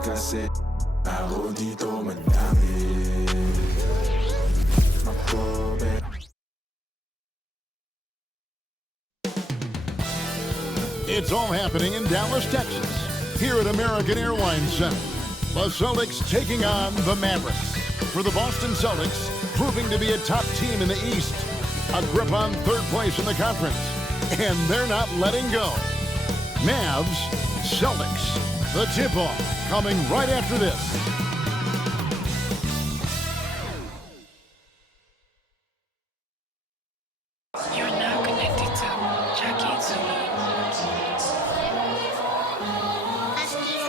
Kasi ako dito madami. Makobe. It's all happening in Dallas, Texas. Here at American Airlines Center, the Celtics taking on the Mavericks. For the Boston Celtics, proving to be a top team in the East, a grip on third place in the conference, and they're not letting go. Mavs, Celtics, the tip-off coming right after this. You're now connected to Jackie Zulu.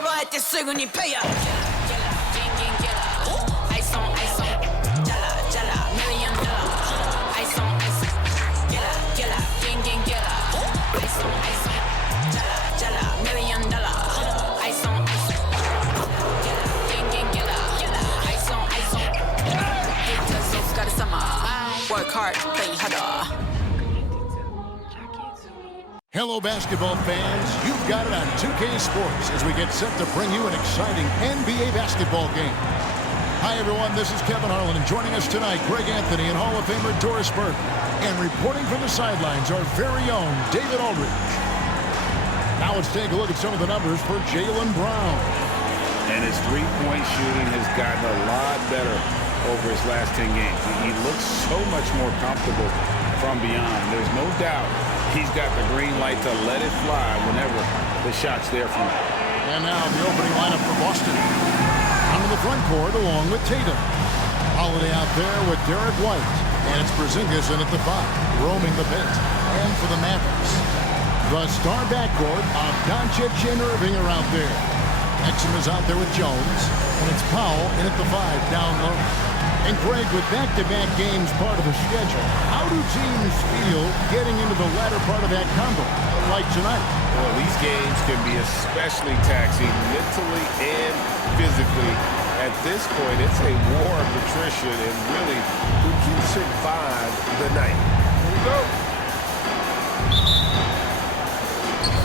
Right, this 승훈이 paya. Work hard, play harder. Hello, basketball fans. You've got it on 2K Sports as we get set to bring you an exciting NBA basketball game. Hi, everyone. This is Kevin Harlan, and joining us tonight, Greg Anthony and Hall of Famer Doris Burke. And reporting from the sidelines, our very own David Aldridge. Now let's take a look at some of the numbers for Jaylen Brown. And his three-point shooting has gotten a lot better over his last 10 games. He looks so much more comfortable from beyond. There's no doubt he's got the green light to let it fly whenever the shot's there from him. And now the opening lineup for Boston. Out in the front court along with Tatum. Holiday out there with Derek White. And it's Porzingis in at the 5, roaming the paint. And for the Mavericks, the star backcourt of Doncic and Irving are out there. Exum is out there with Jones. And it's Powell in at the 5 down low. And Greg, with back-to-back games part of the schedule, how do teams feel getting into the latter part of that combo, like tonight? Well, these games can be especially taxing mentally and physically. At this point, it's a war of attrition and really who can survive the night. Here we go.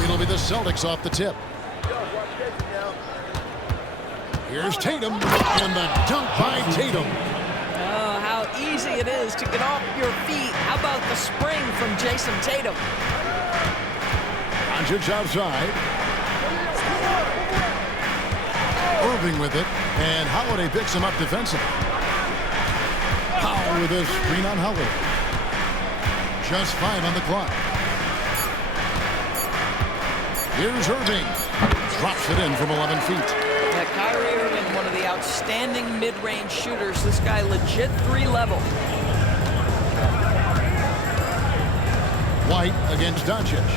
It'll be the Celtics off the tip. Here's Tatum, and the dunk by Tatum. Oh, how easy it is to get off your feet. How about the spring from Jason Tatum? Doncic outside. Irving with it, and Holiday picks him up defensively. Powell with a screen on Holiday. Just 5 on the clock. Here's Irving. Drops it in from 11 feet. Yeah, Kyrie Irving, one of the outstanding mid-range shooters. This guy legit 3-level. White against Doncic.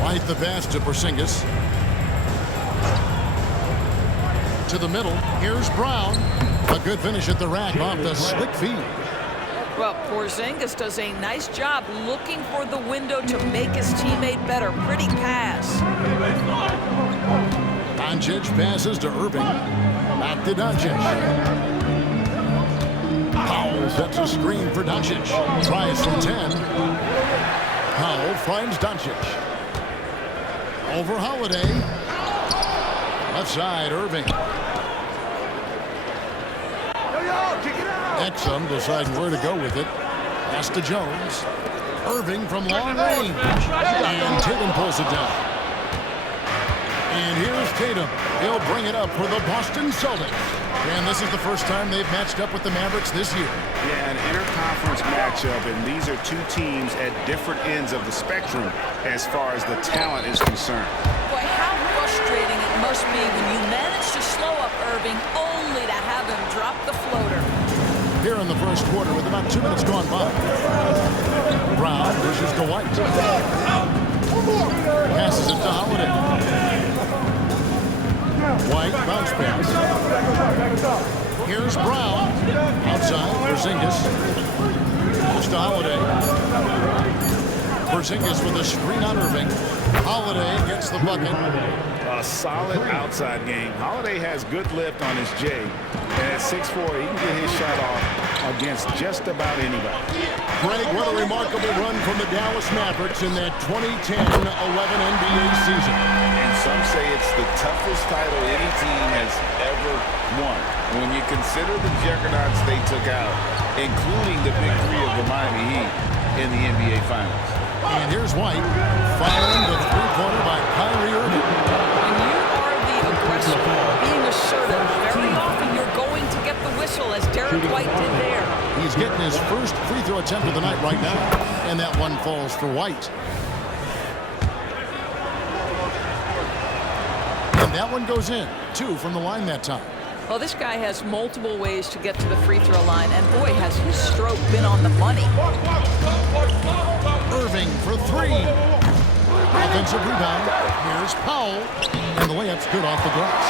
White the pass to Porzingis. To the middle. Here's Brown. A good finish at the rack off the slick feed. Well, Porzingis does a nice job looking for the window to make his teammate better. Pretty pass. Doncic passes to Irving. Back to Doncic. Powell sets a screen for Doncic. Tries from 10. Powell finds Doncic. Over Holiday. Left side, Irving. Exum deciding where to go with it. Pass to Jones. Irving from long range. And Tatum pulls it down. And here's Tatum. He'll bring it up for the Boston Celtics. And this is the first time they've matched up with the Mavericks this year. Yeah, an interconference matchup, and these are two teams at different ends of the spectrum as far as the talent is concerned. Boy, how frustrating it must be when you manage to slow up Irving only to have him drop the floater. Here in the first quarter with about 2 minutes gone by. Brown pushes to White. Passes it to Holiday. White bounce pass. Here's Brown. Outside, Porzingis. Goes to Holiday. Porzingis with a screen on Irving. Holiday gets the bucket. A solid outside game. Holiday has good lift on his J. And at 6'4", he can get his shot off against just about anybody. Greg, what a remarkable run from the Dallas Mavericks in that 2010-11 NBA season. And some say it's the toughest title any team has ever won. When you consider the juggernauts they took out, including the big three of the Miami Heat in the NBA Finals. And here's White, firing the three-pointer by Kyrie Irving. When you are the aggressor, being assertive, very often you're going to get the whistle, as Derek White did there. He's getting his first free throw attempt of the night right now, and that one falls for White. And that one goes in. 2 from the line that time. Well, this guy has multiple ways to get to the free throw line, and boy, has his stroke been on the money. Irving for 3. Offensive rebound. Here's Powell, and the layup's good off the glass.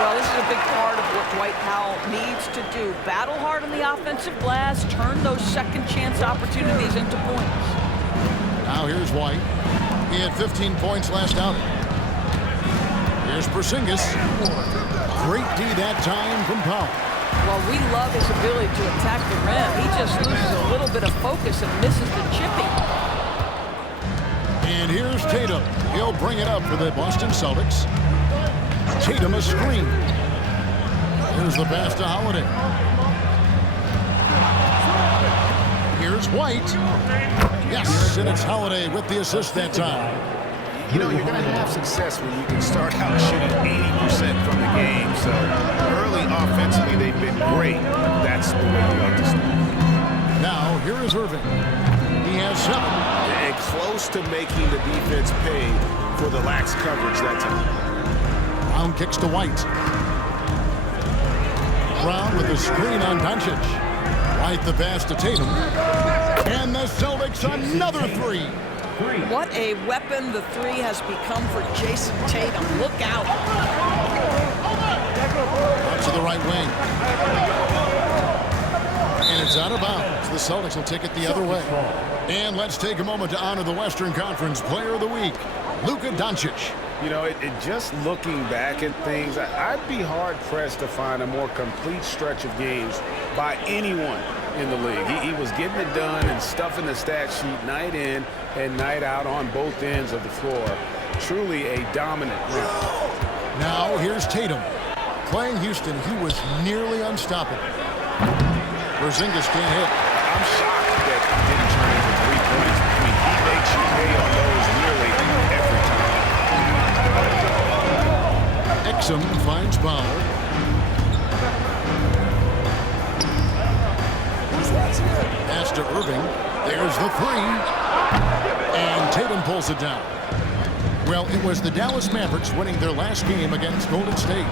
Well, this is a big part of what Dwight Powell needs to do. Battle hard on the offensive glass, turn those second chance opportunities into points. Now here's White. He had 15 points last outing. Here's Porzingis. Great D that time from Powell. Well, we love his ability to attack the rim. He just loses a little bit of focus and misses the chipping. And here's Tatum. He'll bring it up for the Boston Celtics. Tatum a screen. Here's the pass to Holiday. Here's White. Yes, and it's Holiday with the assist that time. You know, you're going to have success when you can start out shooting 80% from the game. So early offensively, they've been great. That's the way you like to start. Now, here is Irving. He has 7. And close to making the defense pay for the lax coverage that time. Brown kicks to White. Brown with the screen on Doncic. White the pass to Tatum. And the Celtics another 3. What a weapon the 3 has become for Jason Tatum. Look out. Out to the right wing. And it's out of bounds. The Celtics will take it the other way. And let's take a moment to honor the Western Conference Player of the Week, Luka Doncic. You know, just looking back at things, I'd be hard-pressed to find a more complete stretch of games by anyone in the league. He was getting it done and stuffing the stat sheet night in and night out on both ends of the floor. Truly a dominant rim. Now here's Tatum. Playing Houston, he was nearly unstoppable. Porzingis can't hit. I'm shocked that he didn't turn into 3 points. I mean, he makes you pay on those nearly every time. Exum finds Powell. Pass to Irving. There's the 3. And Tatum pulls it down. Well, it was the Dallas Mavericks winning their last game against Golden State.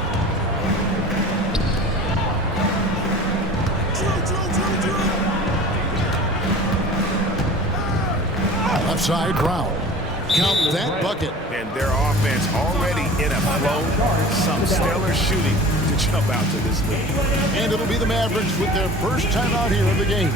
Left side, Brown. Count that bucket. And their offense already in a flow. Some stellar shooting to jump out to this league. And it'll be the Mavericks with their first time out here in the game.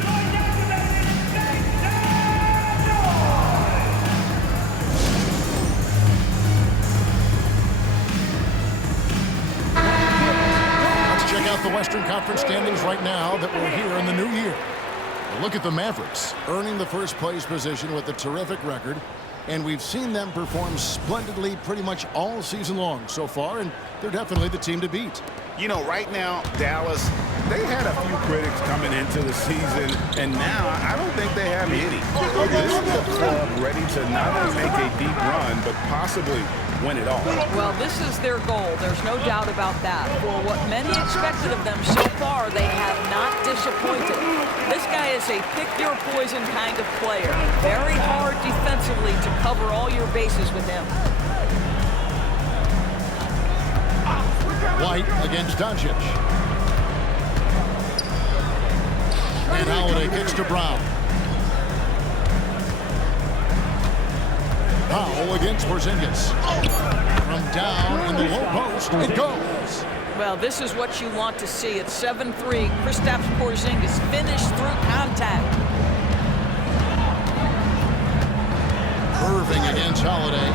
Let's check out the Western Conference standings right now that we're here in the new year. Look at the Mavericks, earning the first place position with a terrific record. And we've seen them perform splendidly pretty much all season long so far, and they're definitely the team to beat. You know, right now, Dallas, they had a few critics coming into the season, and now I don't think they have any. This is a club ready to not only make a deep run, but possibly win it all. Well, this is their goal. There's no doubt about that. For what many expected of them so far, they have not disappointed. This guy is a pick-your-poison kind of player. Very hard defensively to cover all your bases with him. White against Doncic. And Holiday kicks to Brown. Powell against Porzingis. From down in the low post, it goes. Well, this is what you want to see. It's 7-3. Kristaps Porzingis finished through contact. Irving against Holiday.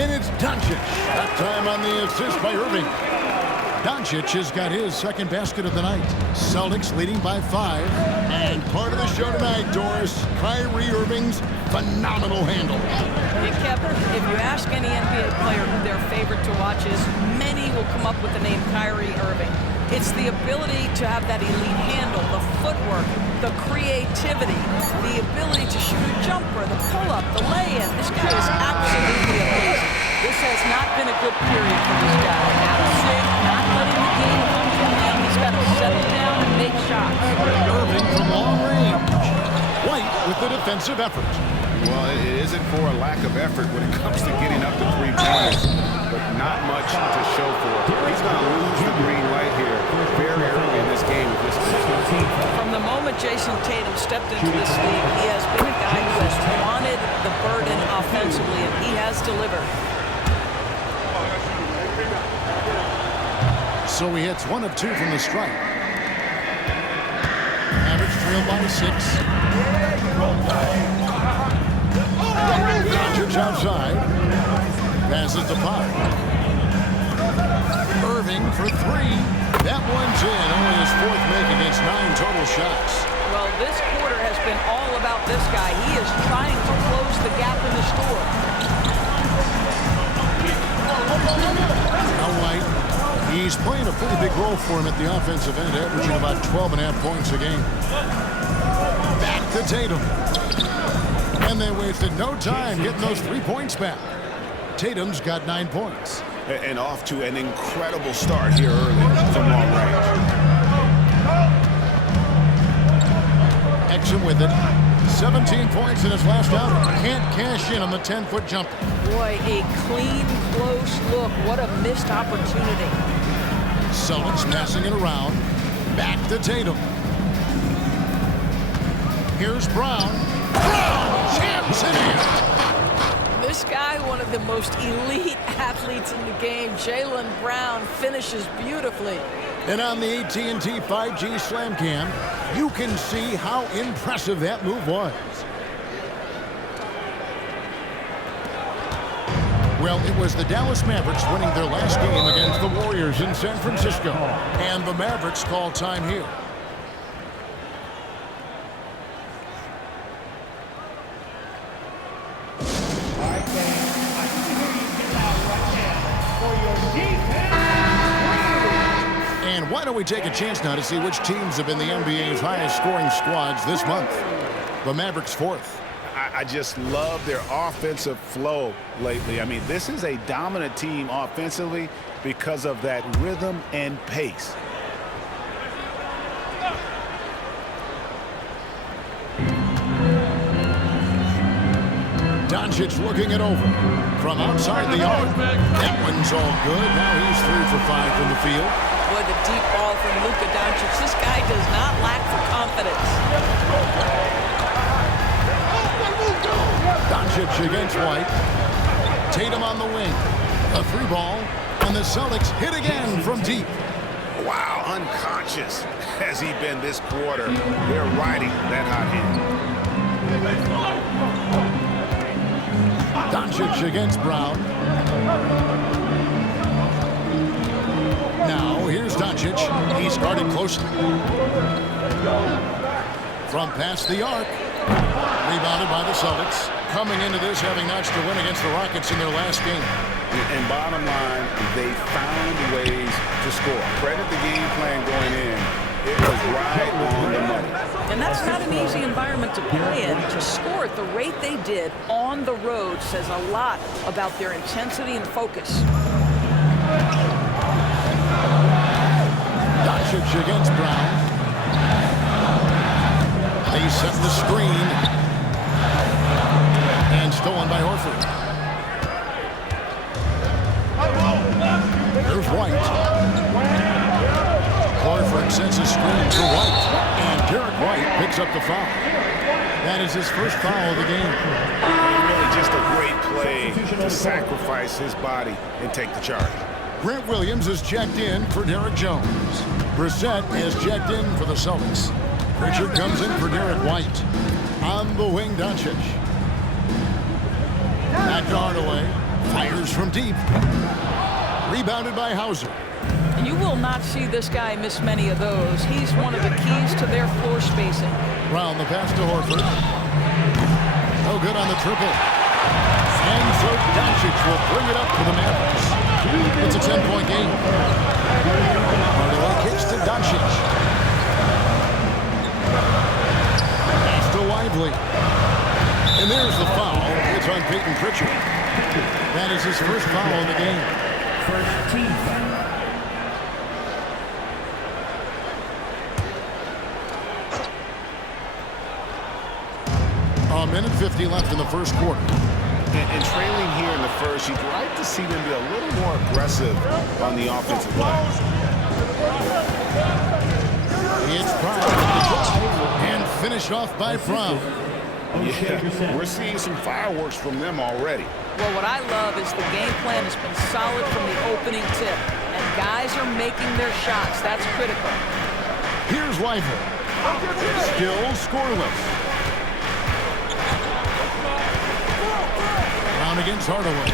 And it's Doncic. That time on the assist by Irving. Doncic has got his second basket of the night. Celtics leading by 5. And part of the show tonight, Doris, Kyrie Irving's phenomenal handle. Hey, Kevin, if you ask any NBA player who their favorite to watch is, many will come up with the name Kyrie Irving. It's the ability to have that elite handle, the footwork, the creativity, the ability to shoot a jumper, the pull-up, the lay-in. This guy is absolutely amazing. This has not been a good period for this guy. Out of sync, not letting the game come to him. He's got to settle down and make shots. Irving from long range. White with the defensive effort. Well, it isn't for a lack of effort when it comes to getting up to 3 pointers, but not much to show for it. He's going to lose the green light here very early in this game if this continues. From the moment Jason Tatum stepped into this league, he has been a guy who has wanted the burden offensively, and he has delivered. So he hits 1 of 2 from the stripe. Mavericks trail by 6. Doncic outside. Passes to Pop. Irving for 3. That one's in. Only his 4th make against 9 total shots. Well, this quarter has been all about this guy. He is trying to close the gap in the score. Now White. He's playing a pretty big role for him at the offensive end, averaging about 12.5 points a game. Back to Tatum. And they wasted no time getting those 3 points back. Tatum's got 9 points. And off to an incredible start here early from long range. Exum with it. 17 points in his last outing. Can't cash in on the 10-foot jumper. Boy, a clean, close look. What a missed opportunity. Celtics passing it around. Back to Tatum. Here's Brown. Brown jams it in. This guy, one of the most elite athletes in the game, Jaylen Brown, finishes beautifully. And on the AT&T 5G Slam Cam, you can see how impressive that move was. Well, it was the Dallas Mavericks winning their last game against the Warriors in San Francisco. And the Mavericks call time here. And why don't we take a chance now to see which teams have been the NBA's highest scoring squads this month. The Mavericks 4th. I just love their offensive flow lately. I mean, this is a dominant team offensively because of that rhythm and pace. Doncic looking it over. From outside the arc. That one's all good. Now he's 3 for 5 from the field. Boy, the deep ball from Luka Doncic. This guy does not lack for confidence. Doncic against White. Tatum on the wing. A 3 ball. And the Celtics hit again from deep. Wow, unconscious has he been this quarter. They're riding that hot hand. Doncic against Brown. Now, here's Doncic. He's guarded closely. From past the arc. Rebounded by the Celtics. Coming into this having notched a win against the Rockets in their last game. And bottom line, they found ways to score. Credit the game plan going in. It was right on the money. And that's not an easy environment to play in. To score at the rate they did on the road says a lot about their intensity and focus. Doncic against Brown. They set the screen. And stolen by Horford. There's White. Horford sends a screen to White. And Derek White picks up the foul. That is his first foul of the game. And really just a great play to sacrifice his body and take the charge. Grant Williams is checked in for Derek Jones. Brissett is checked in for the Celtics. Pritchard comes in for Derek White. On the wing, Doncic. Back to Hardaway. Fires from deep. Rebounded by Hauser. And you will not see this guy miss many of those. He's one of the keys to their floor spacing. Brown the pass to Horford. No good on the triple. And so Doncic will bring it up for the Mavericks. It's a 10-point game. Hardaway kicks to Doncic. Pass to Lively. And there's the foul. It's on Peyton Pritchard. That is his first foul in the game. First team foul. A minute 50 left in the first quarter. And trailing here in the first, you'd like to see them be a little more aggressive on the offensive line. It's Brown with the drive and finish off by Brown. Yeah, we're seeing some fireworks from them already. Well, what I love is the game plan has been solid from the opening tip. And guys are making their shots. That's critical. Here's Lively. Still scoreless. Brown against Hardaway.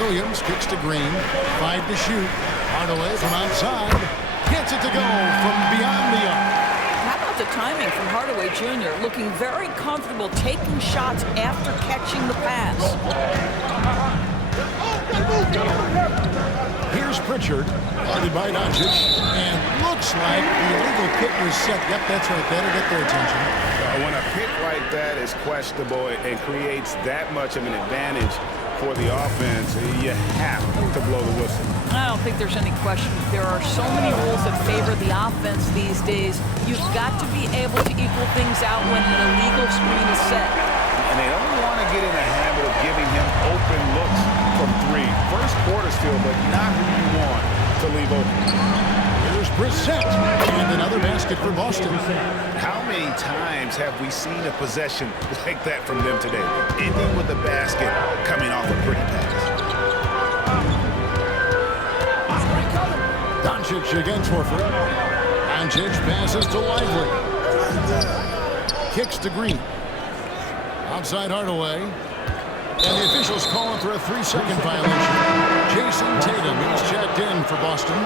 Williams kicks to Green. 5 to shoot. Hardaway from outside. Gets it to go from beyond the arc. How about the timing from Hardaway Jr. looking very comfortable taking shots after catching the pass. Here's Pritchard. Guarded by Doncic. And looks like the illegal kick was set. Yep, that's right. That'll get their attention. When a pick like that is questionable and creates that much of an advantage for the offense, you have to blow the whistle. I don't think there's any question. There are so many rules that favor the offense these days. You've got to be able to equal things out when an illegal screen is set. And they don't want to get in the habit of giving him open looks from three. First quarter still, but not who you want to leave open. Here's Brissett. And another basket for Boston. How many times have we seen a possession like that from them today? Ending with a basket coming off a pretty pass. Doncic against Horford. Doncic passes to Lively. Kicks to Green. Outside Hardaway. And the officials calling for a 3-second violation. Jason Tatum, he's checked in for Boston.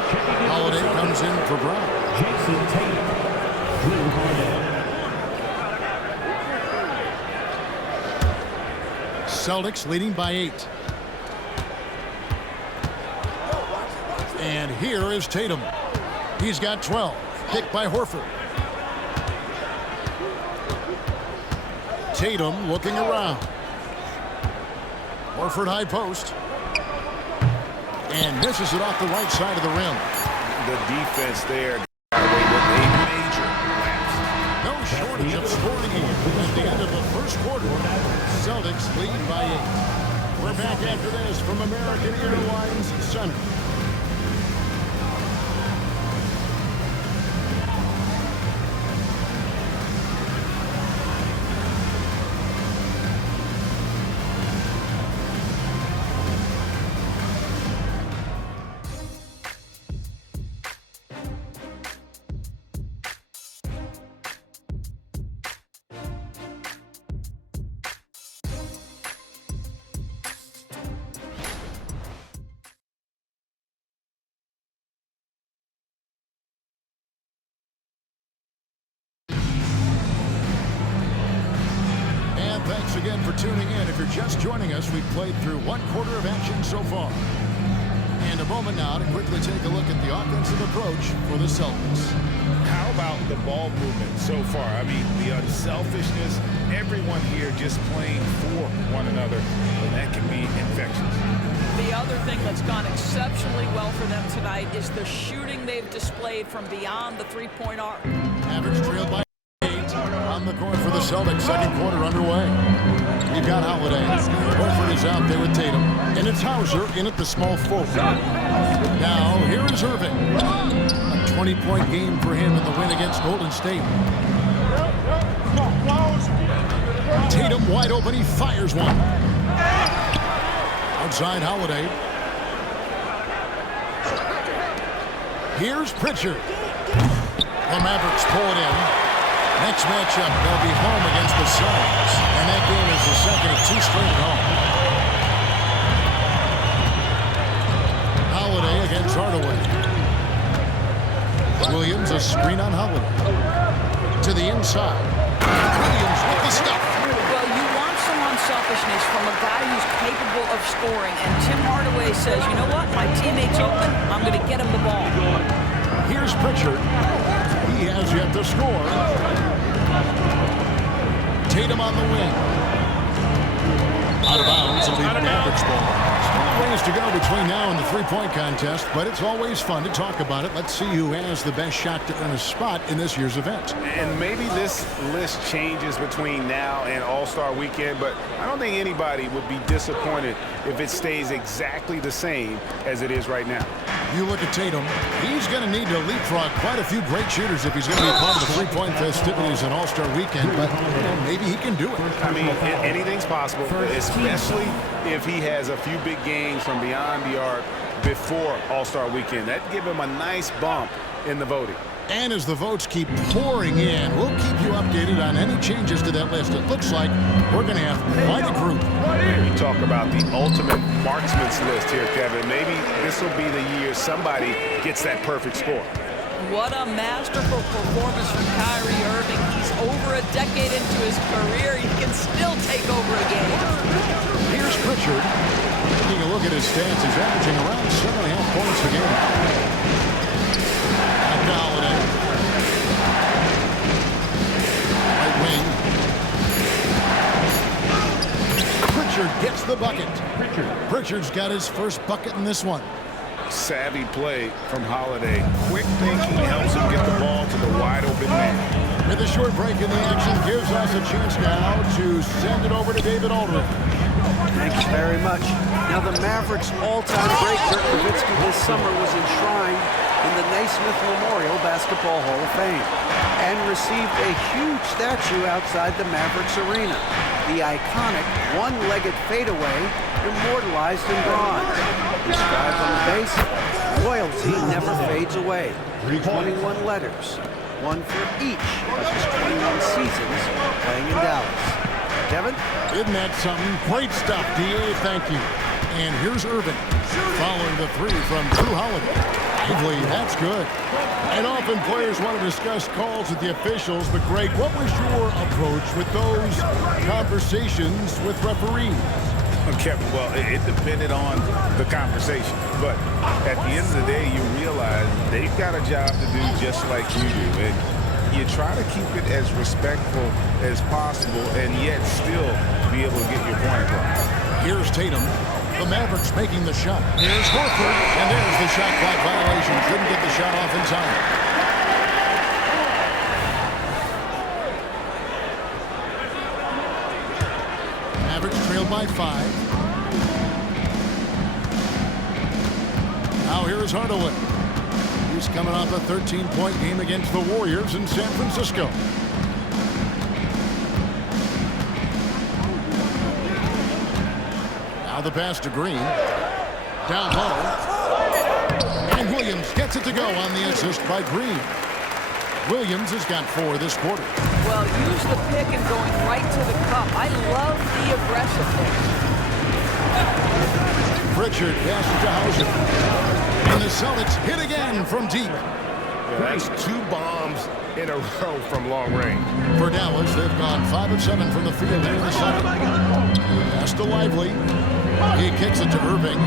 Holiday comes in for Brown. Jason Tatum. Drew Holiday. Celtics leading by 8. And here is Tatum. He's got 12. Picked by Horford. Tatum looking around. Horford high post. And misses it off the right side of the rim. The defense there got away with a major lapse. No shortage of scoring here at the end of the first quarter. Celtics lead by 8. We're back after this from American Airlines Center. Thanks again for tuning in. If you're just joining us, we've played through one quarter of action so far. And a moment now to quickly take a look at the offensive approach for the Celtics. How about the ball movement so far? I mean, the unselfishness, everyone here just playing for one another, and that can be infectious. The other thing that's gone exceptionally well for them tonight is the shooting they've displayed from beyond the three-point arc. Average trailed by 8 on the court for the Celtics. Second quarter underway. We've got Holiday. Horford is out there with Tatum. And it's Hauser in at the small forward. Now, here is Irving. A 20-point game for him in the win against Golden State. Tatum wide open. He fires one. Outside Holiday. Here's Pritchard. The Mavericks pull it in. Next matchup, they'll be home against the Suns. And that game is the second of 2 straight at home. Holiday against Hardaway. a screen on Holiday. To the inside. Williams with the stuff. Well, you want some unselfishness from a guy who's capable of scoring. And Tim Hardaway says, you know what? My teammate's open. I'm going to get him the ball. Here's Pritchard. He has yet to score. Tatum on the wing. Out of bounds. It'll be Mavericks ball. Still ways to go between now and the three-point contest, but it's always fun to talk about it. Let's see who has the best shot to earn a spot in this year's event. And maybe this list changes between now and All-Star Weekend, but I don't think anybody would be disappointed if it stays exactly the same as it is right now. You look at Tatum, he's going to need to leapfrog quite a few great shooters if he's going to be part of the three-point festivities in All-Star Weekend, but maybe he can do it. I mean, anything's possible, especially if he has a few big games from beyond the arc before All-Star Weekend. That'd give him a nice bump in the voting. And as the votes keep pouring in, we'll keep you updated on any changes to that list. It looks like we're going to have quite a group. You talk about the ultimate marksman's list here, Kevin. Maybe this will be the year somebody gets that perfect score. What a masterful performance from Kyrie Irving. He's over a decade into his career. He can still take over a game. Here's Pritchard. Taking a look at his stats, he's averaging around 7.5 points a game. Back to Holiday. Right wing. Pritchard gets the bucket. Pritchard's got his first bucket in this one. Savvy play from Holiday. Quick thinking helps him get the ball to the wide open man. With a short break in the action gives us a chance now to send it over to David Aldridge. Thank you very much. Now the Mavericks' all-time great Dirk Nowitzki this summer was enshrined in the Naismith Memorial Basketball Hall of Fame and received a huge statue outside the Mavericks arena. The iconic one-legged fadeaway immortalized in bronze. Inscribed on the base, loyalty never fades away. 21 letters, one for each of his 21 seasons playing in Dallas. Kevin? Isn't that something? Great stuff, D.A. Thank you. And here's Irving following the three from Drew Holiday. Lively, that's good. And often players want to discuss calls with the officials, but Greg, what was your approach with those conversations with referees? Kevin, well, it depended on the conversation. But at the end of the day, you realize they've got a job to do just like you do. And you try to keep it as respectful as possible and yet still be able to get your point across. Here's Tatum. The Mavericks making the shot. Here's Horford. And there's the shot clock violation. Couldn't get the shot off in time. Mavericks trailed by 5. Now here's Hardaway. He's coming off a 13-point game against the Warriors in San Francisco. Now the pass to Green. Down low. And Williams gets it to go on the assist by Green. Williams has got 4 this quarter. Well, use the pick and going right to the cup. I love the aggressiveness. Pritchard passes to Hauser. And the Celtics hit again from deep. Yeah, that's 2 bombs in a row from long range. For Dallas, they've gone 5 of 7 from the field here in the second. Pass to Lively. He kicks it to Irving.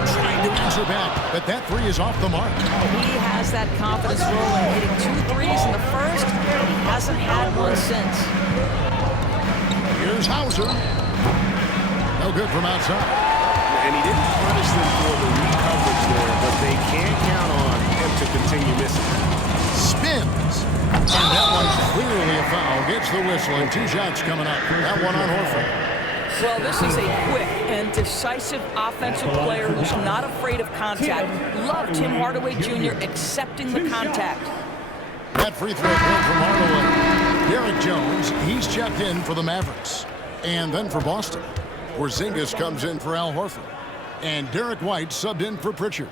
Trying to answer back, but that 3 is off the mark. He has that confidence rolling, hitting 2 threes in the first. He hasn't had one since. Here's Hauser. No good from outside. And he didn't punish them for the recoverage there, but they can't count on him to continue missing. Spins. And that one's clearly a foul. Gets the whistle, and 2 shots coming up. That one on Horford. Well, this is a quick and decisive offensive player who's not afraid of contact. Love Tim Hardaway Jr. accepting the contact. That free throw point from Hardaway. Derek Jones, he's checked in for the Mavericks. And then for Boston, Porzingis comes in for Al Horford. And Derek White subbed in for Pritchard.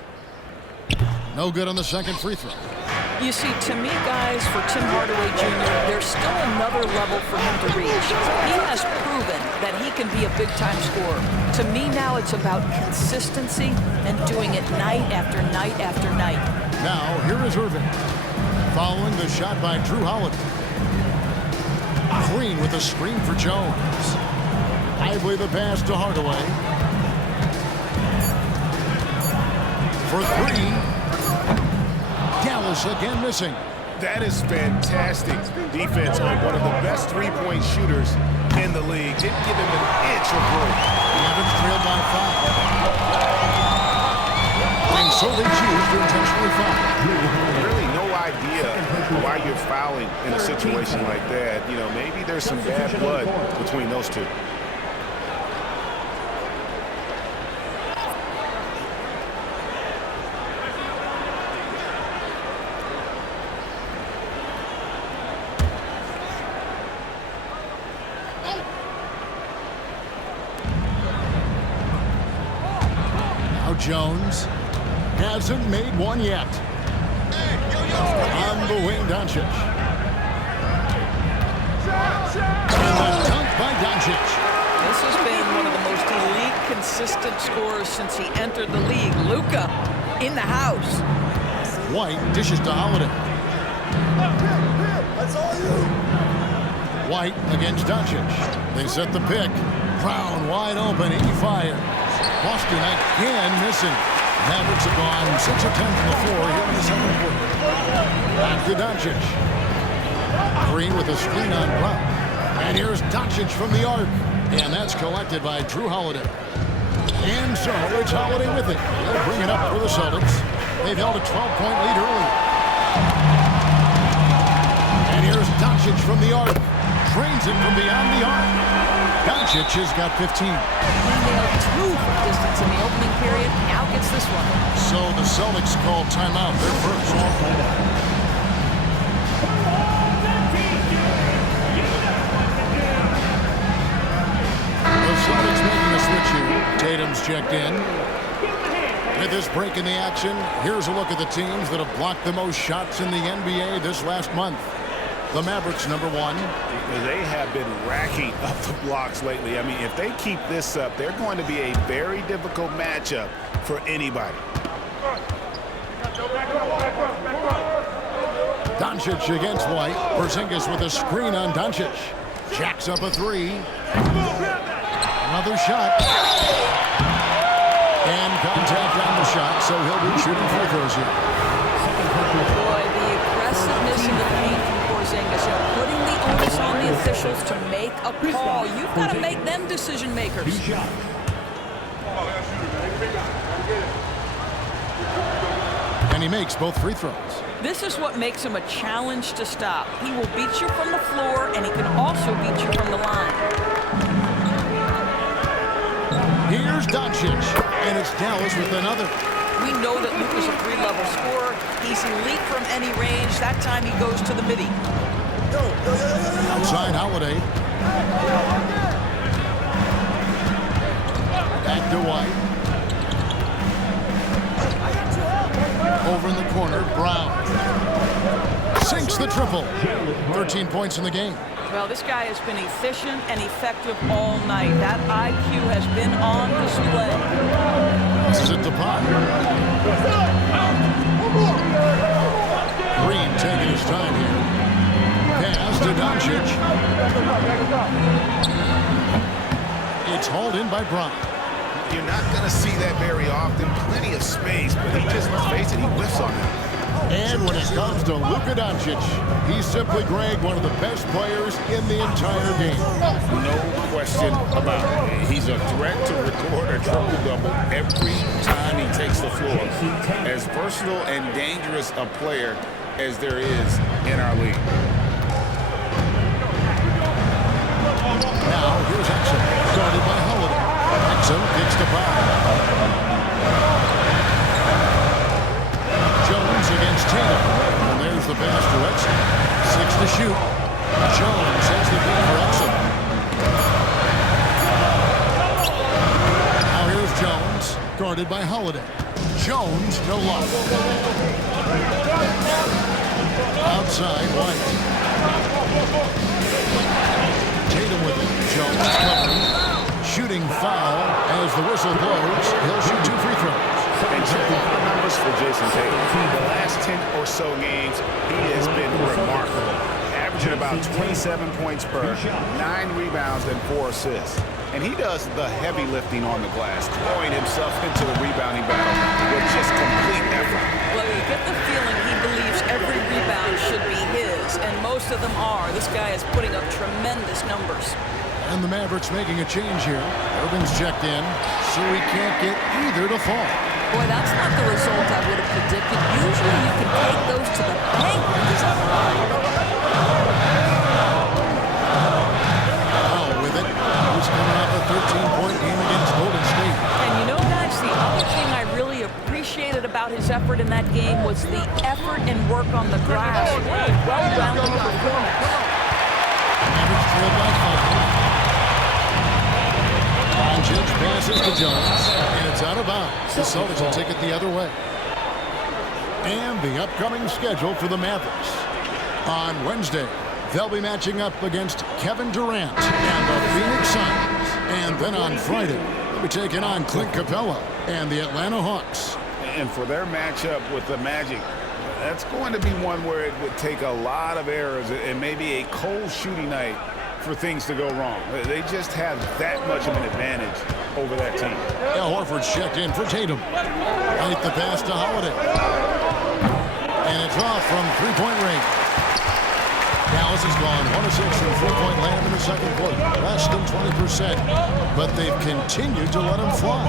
No good on the second free throw. You see, to me, guys, for Tim Hardaway Jr., there's still another level for him to reach. He has proven that he can be a big-time scorer. To me now, it's about consistency and doing it night after night after night. Now, here is Irving. Following the shot by Drew Holiday. Green with a screen for Jones. Lively the pass to Hardaway. For three. Dallas again missing. That is fantastic defense on one of the best three-point shooters in the league. Didn't give him an inch of room. The Evans trailed by 5. And so they choose to intentionally foul. Really no idea why you're fouling in a situation like that. You know, maybe there's some bad blood between those two. Jones hasn't made one yet. On the wing, Doncic. And a dunk by Doncic. This has been one of the most elite, consistent scorers since he entered the league. Luka in the house. White dishes to Holiday. White against Doncic. They set the pick. Brown wide open. He fires. Boston again missing. Mavericks have gone 6 of 10 from the floor here in the second quarter. Back to Doncic. Green with a screen on Brown. And here's Doncic from the arc. And that's collected by Drew Holiday. And so it's Holiday with it. They'll bring it up for the Celtics. They've held a 12-point lead early. And here's Doncic from the arc. Trains it from beyond the arc. Doncic has got 15. He nailed 2 from distance in the opening period. Now gets this one. So the Celtics call timeout. They're first. The Celtics making a switch here. Tatum's checked in. With this break in the action, here's a look at the teams that have blocked the most shots in the NBA this last month. The Mavericks, number 1. They have been racking up the blocks lately. I mean, if they keep this up, they're going to be a very difficult matchup for anybody. Doncic against White. Porzingis with a screen on Doncic. Jacks up a 3. Another shot. And contact on the shot, so he'll be shooting free throws here. Boy, the aggressiveness in the paint from Porzingis, putting the onus on the officials to make a call. You've got to make them decision makers. And he makes both free throws. This is what makes him a challenge to stop. He will beat you from the floor, and he can also beat you from the line. Here's Doncic, and it's Dallas with another. We know that Luka's a 3-level scorer. He's elite from any range. That time he goes to the midi. Outside Holiday. Back to White. Over in the corner, Brown. Sinks the triple. 13 points in the game. Well, this guy has been efficient and effective all night. That IQ has been on display. This is at the pot. Green taking his time here. Pass to Doncic. It's hauled in by Brown. You're not going to see that very often. Plenty of space, but he just, let's face it, he whiffs on it. And when it comes to Luka Doncic, he's simply, Greg, one of the best players in the entire game. No question about it. He's a threat to record a triple-double every time he takes the floor. As versatile and dangerous a player as there is in our league. Now, here's Exum, guarded by Holiday. Exum kicks the foul. Jones against Tatum. And there's the pass to Exum. 6 to shoot. Jones has the ball for Exum. Now here's Jones, guarded by Holiday. Jones to Love. Outside, White. Tatum with it. Jones covering. Shooting foul as the whistle blows. He'll shoot 2 free throws. And check out the numbers for Jason Tatum. The last 10 or so games, he has been remarkable. Averaging about 27 points per, 9 rebounds, and 4 assists. And he does the heavy lifting on the glass, throwing himself into the rebounding battle with just complete effort. Well, you get the feeling he believes every rebound should be his, and most of them are. This guy is putting up tremendous numbers. And the Mavericks making a change here. Irving's checked in, so he can't get either to fall. Boy, that's not the result I would have predicted. Usually you can take those to the bank when he's on the line. Powell with it. He's coming off a 13-point game against Golden State. And you know, guys, the other thing I really appreciated about his effort in that game was the effort and work on the glass. What a well-rounded performance. Mavericks trailed by 5. Doncic passes to Jones, and it's out of bounds. The Celtics will take it the other way. And the upcoming schedule for the Mavericks. On Wednesday, they'll be matching up against Kevin Durant and the Phoenix Suns. And then on Friday, they'll be taking on Clint Capella and the Atlanta Hawks. And for their matchup with the Magic, that's going to be one where it would take a lot of errors and maybe a cold shooting night for things to go wrong. They just have that much of an advantage over that team. Al Horford's checked in for Tatum. Right the pass to Holiday. And it's off from three-point range. Dallas has gone 1 of 6 from three-point land in the second quarter. Less than 20%. But they've continued to let him fly.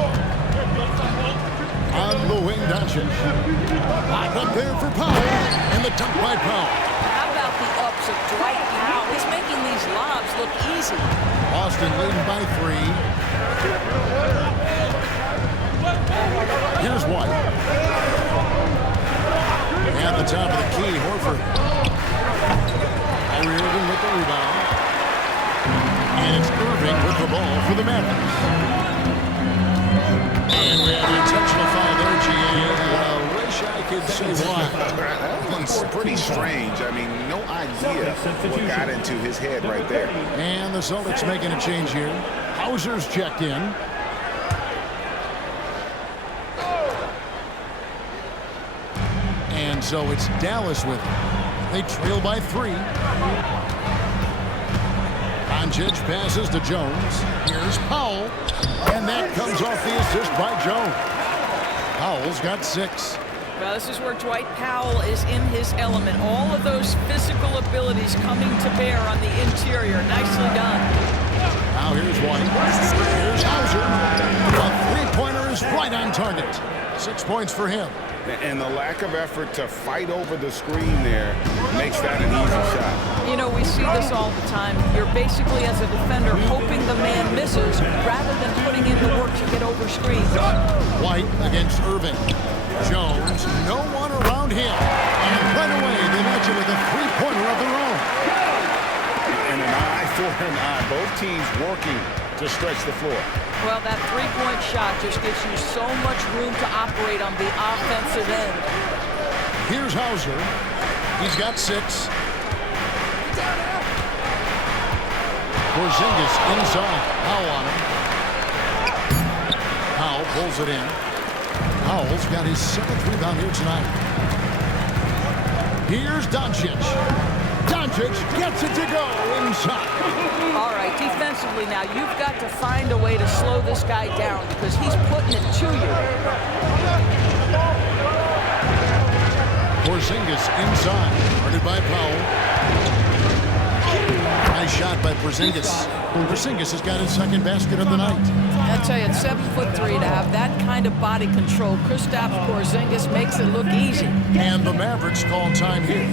On the wing, Doncic. Up there for Powell. And the dunk by Powell. How about the ups of Dwight Powell? He's making these lobs look easy. Boston leading by 3. Here's White. At the top of the key, Horford. Kyrie Irving with the rebound. And it's Irving with the ball for the Mavericks. And we have an intentional foul there, GA. I wish I could say why. That one's pretty strange. I mean, no idea what got into his head right there. And the Celtics making a change here. Hauser's checked in. And so it's Dallas with it. They trail by 3. Doncic passes to Jones. Here's Powell. And that comes off the assist by Jones. Powell's got 6. Well, this is where Dwight Powell is in his element. All of those physical abilities coming to bear on the interior. Nicely done. Now here's White. Here's Hauser. The three-pointer is right on target. 6 points for him. And the lack of effort to fight over the screen there makes that an easy shot. You know, we see this all the time. You're basically, as a defender, hoping the man misses rather than putting in the work to get over screens. White against Irving. Jones, no one around him. And right away, they match it with a three-pointer of their own. And an eye for an eye. Both teams working to stretch the floor. Well, that three-point shot just gives you so much room to operate on the offensive end. Here's Hauser. He's got 6. Porzingis inside. Powell on him. Powell pulls it in. Powell's got his 7th rebound here tonight. Here's Doncic. Doncic gets it to go inside. All right, defensively now, you've got to find a way to slow this guy down because he's putting it to you. Porzingis inside. Guarded by Powell. Nice shot by Porzingis. Porzingis has got his 2nd basket of the night. I tell you, at 7'3", to have that kind of body control, Kristaps Porzingis makes it look easy. And the Mavericks call time here.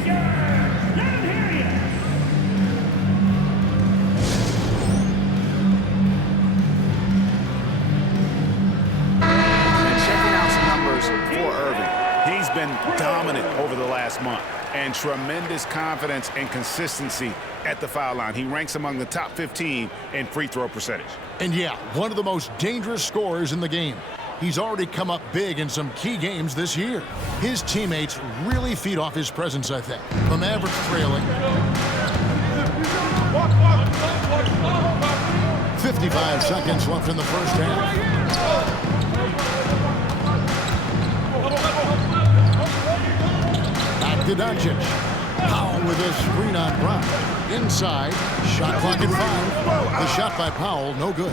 Dominant over the last month and tremendous confidence and consistency at the foul line. He ranks among the top 15 in free throw percentage. And yeah, one of the most dangerous scorers in the game. He's already come up big in some key games this year. His teammates really feed off his presence, I think. The Mavericks trailing. 55 seconds left in the first half. to Doncic. Powell with a screen on Brown. Inside, shot clock at 5. The shot by Powell, no good.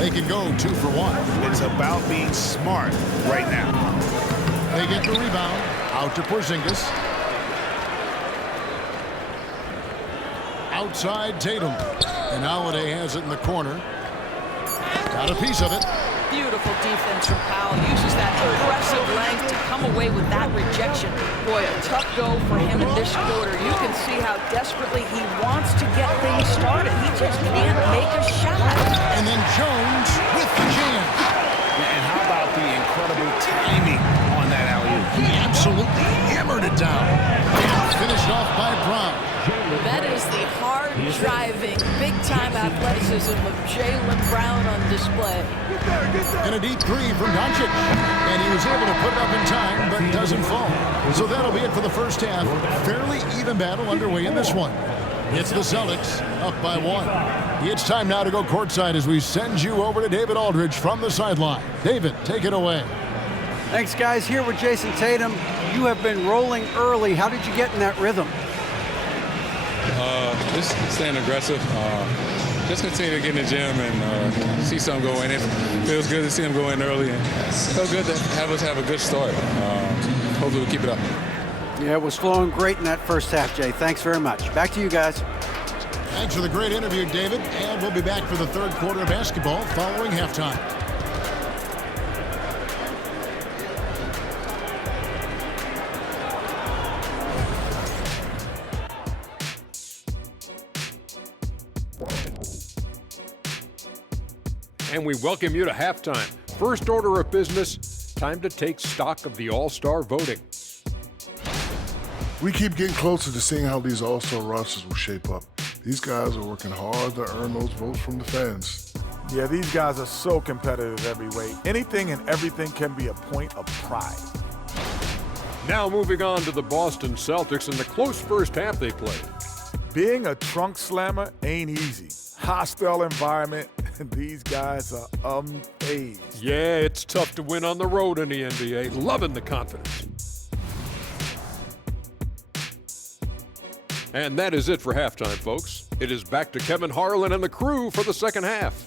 They can go 2 for 1. It's about being smart right now. They get the rebound. Out to Porzingis. Outside Tatum. And Holiday has it in the corner. Got a piece of it. Beautiful defense from Powell. Uses that aggressive length to come away with that rejection. Boy, a tough go for him in this quarter. You can see how desperately he wants to get things started. He just can't make a shot. And then Jones with the jam. And how about the incredible timing on that alley-oop? He absolutely hammered it down. Finished off by Brown. That is the hard-driving, big-time athleticism of Jaylen Brown on display. And a deep 3 from Doncic. And he was able to put it up in time, but doesn't fall. So that'll be it for the first half. Fairly even battle underway in this one. It's the Celtics up by 1. It's time now to go courtside as we send you over to David Aldridge from the sideline. David, take it away. Thanks, guys. Here with Jason Tatum. You have been rolling early. How did you get in that rhythm? Just staying aggressive. Just continue to get in the gym and see something go in. It feels good to see him go in early, and it feels good to have us have a good start. Hopefully we'll keep it up. Yeah, it was flowing great in that first half, Jay. Thanks very much. Back to you guys. Thanks for the great interview, David. And we'll be back for the third quarter of basketball following halftime. And we welcome you to halftime. First order of business, time to take stock of the All-Star voting. We keep getting closer to seeing how these All-Star rosters will shape up. These guys are working hard to earn those votes from the fans. Yeah, these guys are so competitive every way. Anything and everything can be a point of pride. Now moving on to the Boston Celtics and the close first half they played. Being a trunk slammer ain't easy. Hostile environment, these guys are unfazed. Yeah, it's tough to win on the road in the NBA. Loving the confidence. And that is it for halftime, folks. It is back to Kevin Harlan and the crew for the second half.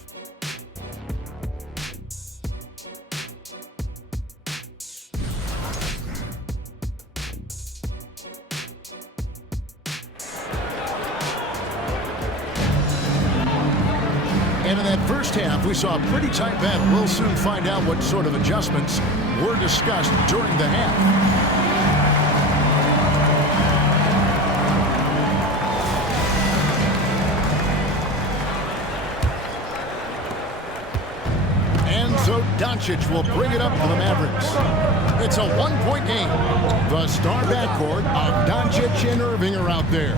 And in that first half, we saw a pretty tight battle. We'll soon find out what sort of adjustments were discussed during the half. And so Doncic will bring it up for the Mavericks. It's a one-point game. The star backcourt of Doncic and Irving are out there.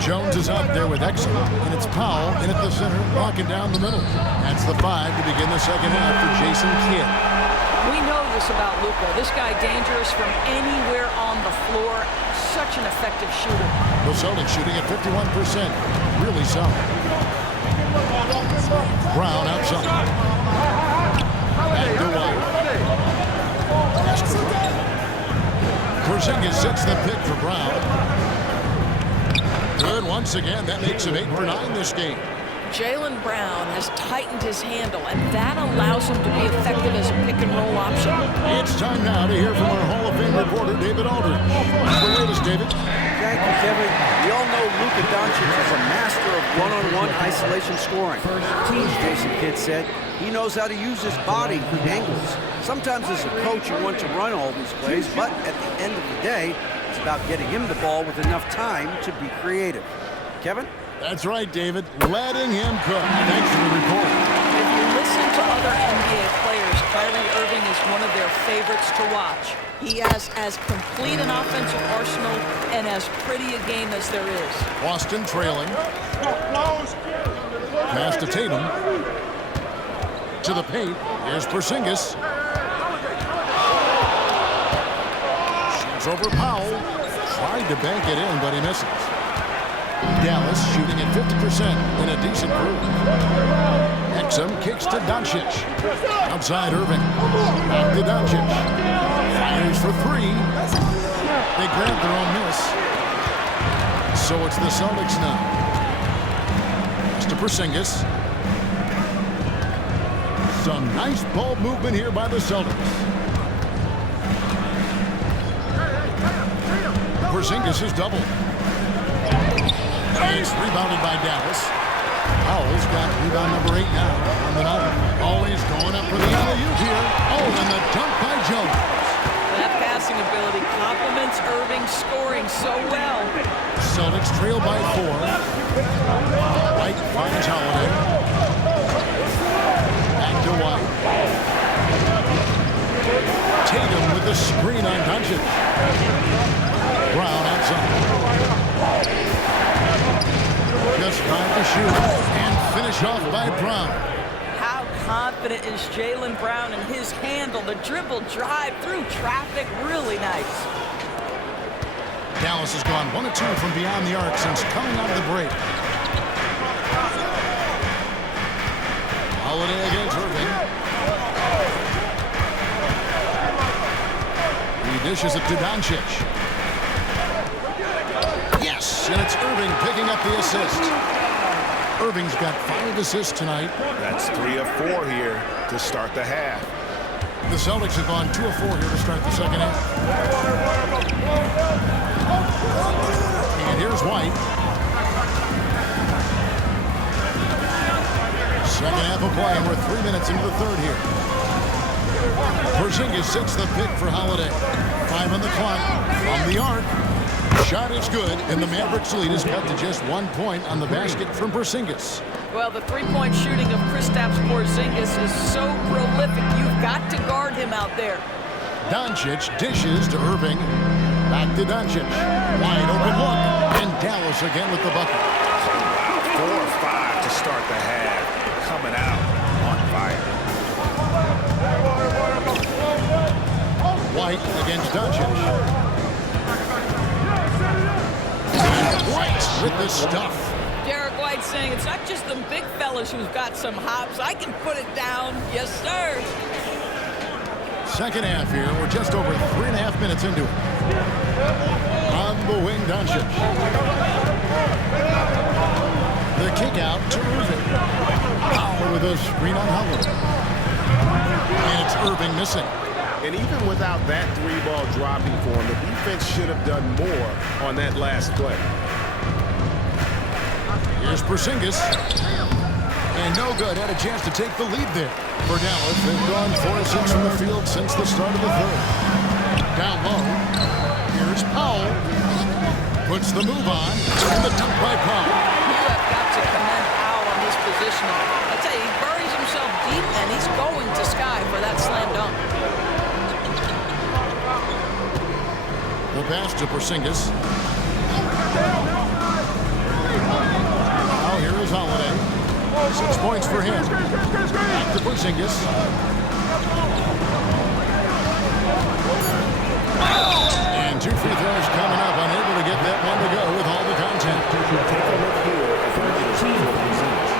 Jones is out there with Exum, and it's Powell in at the center, locking down the middle. That's the 5 to begin the second half for Jason Kidd. We know this about Luka. This guy dangerous from anywhere on the floor. Such an effective shooter. The Celtics shooting at 51%. Really solid. Brown outside. Back to White. Porzingis sets the pick for Brown. Good once again. That makes him 8 for 9 this game. Jaylen Brown has tightened his handle, and that allows him to be effective as a pick-and-roll option. It's time now to hear from our Hall of Fame reporter, David Aldridge. What's the latest, David? Thank you, Kevin. We all know Luka Doncic is a master of one-on-one isolation scoring. As Jason Kidd said, he knows how to use his body and angles. Sometimes as a coach, you want to run all these plays, but at the end of the day, it's about getting him the ball with enough time to be creative. Kevin? That's right, David. Letting him cook. Thanks for the report. If you listen to other NBA players, Kyrie Irving is one of their favorites to watch. He has as complete an offensive arsenal and as pretty a game as there is. Boston trailing. Pass to Tatum. To the paint. Here's Porzingis. Shoots over Powell. Tried to bank it in, but he misses. Dallas shooting at 50% in a decent group. Exum kicks to Doncic. Outside Irving. Back to Doncic. Fires for 3. They grabbed their own miss. So it's the Celtics now. It's to Porzingis. Some nice ball movement here by the Celtics. Porzingis is doubled. It's rebounded by Dallas. Powell's got rebound number 8 now on the night. Always going up for the alley-oop here. Oh, and the dunk by Jones. That passing ability complements Irving's scoring so well. Celtics trail by 4. White finds Holiday. Back to White. Tatum with the screen on Doncic. Brown outside. Just 5 to shoot and finish off by Brown. How confident is Jaylen Brown in his handle? The dribble drive through traffic, really nice. Dallas has gone 1 of 2 from beyond the arc since coming out of the break. Holiday against Irving. He dishes it to Doncic. Yes, and it's Irving picking up the assist. Irving's got 5 assists tonight. That's 3 of 4 here to start the half. The Celtics have gone 2 of 4 here to start the second half. And here's White. Second half of play, and we're 3 minutes into the third here. Porzingis sits the pick for Holiday. 5 on the clock. From the arc. Shot is good, and the Mavericks lead is cut to just 1 point on the basket from Porzingis. Well, the three-point shooting of Kristaps Porzingis is so prolific. You've got to guard him out there. Doncic dishes to Irving. Back to Doncic. Wide open look, and Dallas again with the bucket. 4 or 5 to start the half. Coming out on fire. White against Doncic. White with the stuff. Derek White saying it's not just them big fellas who've got some hops. I can put it down. Yes, sir. Second half here. We're just over 3.5 minutes into it. On the wing, Doncic. The kick out to Irving. Powell with a screen on Howard. And it's Irving missing. And even without that 3-ball dropping for him, the defense should have done more on that last play. Here's Porzingis. And no good. Had a chance to take the lead there. For Dallas, they've gone 4 of 6 from the field since the start of the third. Down low. Here's Powell. Puts the move on. And the dunk by Powell. You have got to commend Powell on his positioning. I tell you, he buries himself deep, and he's going to sky for that slam dunk. The pass to Porzingis. Now here is Holiday. 6 points for him. Back to Porzingis. And 2 free throws coming up. Unable to get that one to go with all the content. Take a look here at the leadership for Porzingis.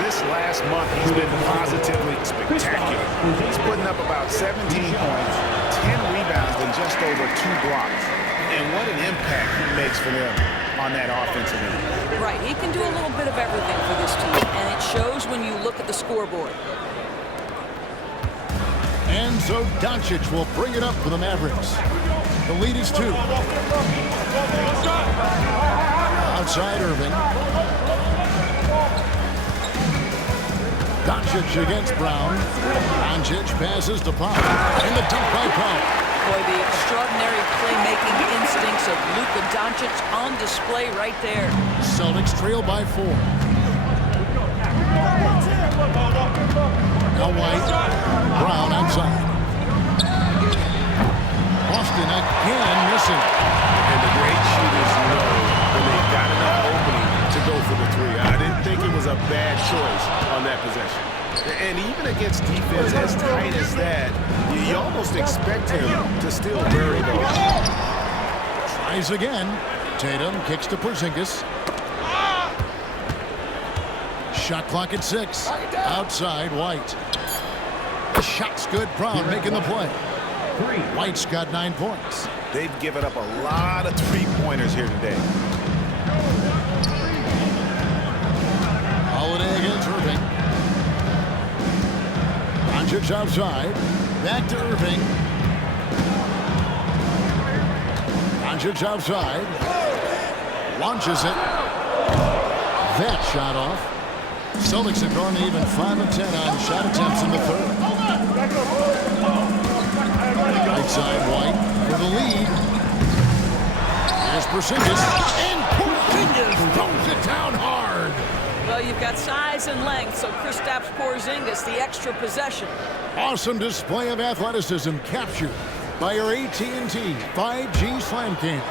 This last month, he's been positively spectacular. He's putting up about 17 points, 10 rebounds, and just over 2 blocks. And what an impact he makes for them on that offensive end. Right, he can do a little bit of everything for this team, and it shows when you look at the scoreboard. And so Doncic will bring it up for the Mavericks. The lead is 2. Outside Irving. Doncic against Brown. Doncic passes to Powell. And the dunk by Powell. Boy, the extraordinary playmaking instincts of Luka Doncic on display right there. Celtics trail by 4. Now White. Brown outside. Boston again missing. And the great shooters know when they got enough opening to go for the 3. I didn't think it was a bad choice on that possession. And even against defense as tight as that, you almost expect him to still bury those. Tries again. Tatum kicks to Porzingis. Shot clock at 6. Outside White. The shot's good. Brown making the play. White's got 9 points. They've given up a lot of three-pointers here today. Holiday against Irving. Doncic outside. Back to Irving. Doncic outside. Launches it. That shot off. Celtics have gone even 5 of 10 on shot attempts in the third. Right side, White for the lead. There's Porzingis. And Porzingis throws it down hard. Well, you've got size and length, so Kristaps Porzingis, the extra possession. Awesome display of athleticism captured by your AT&T 5G Slam Cam.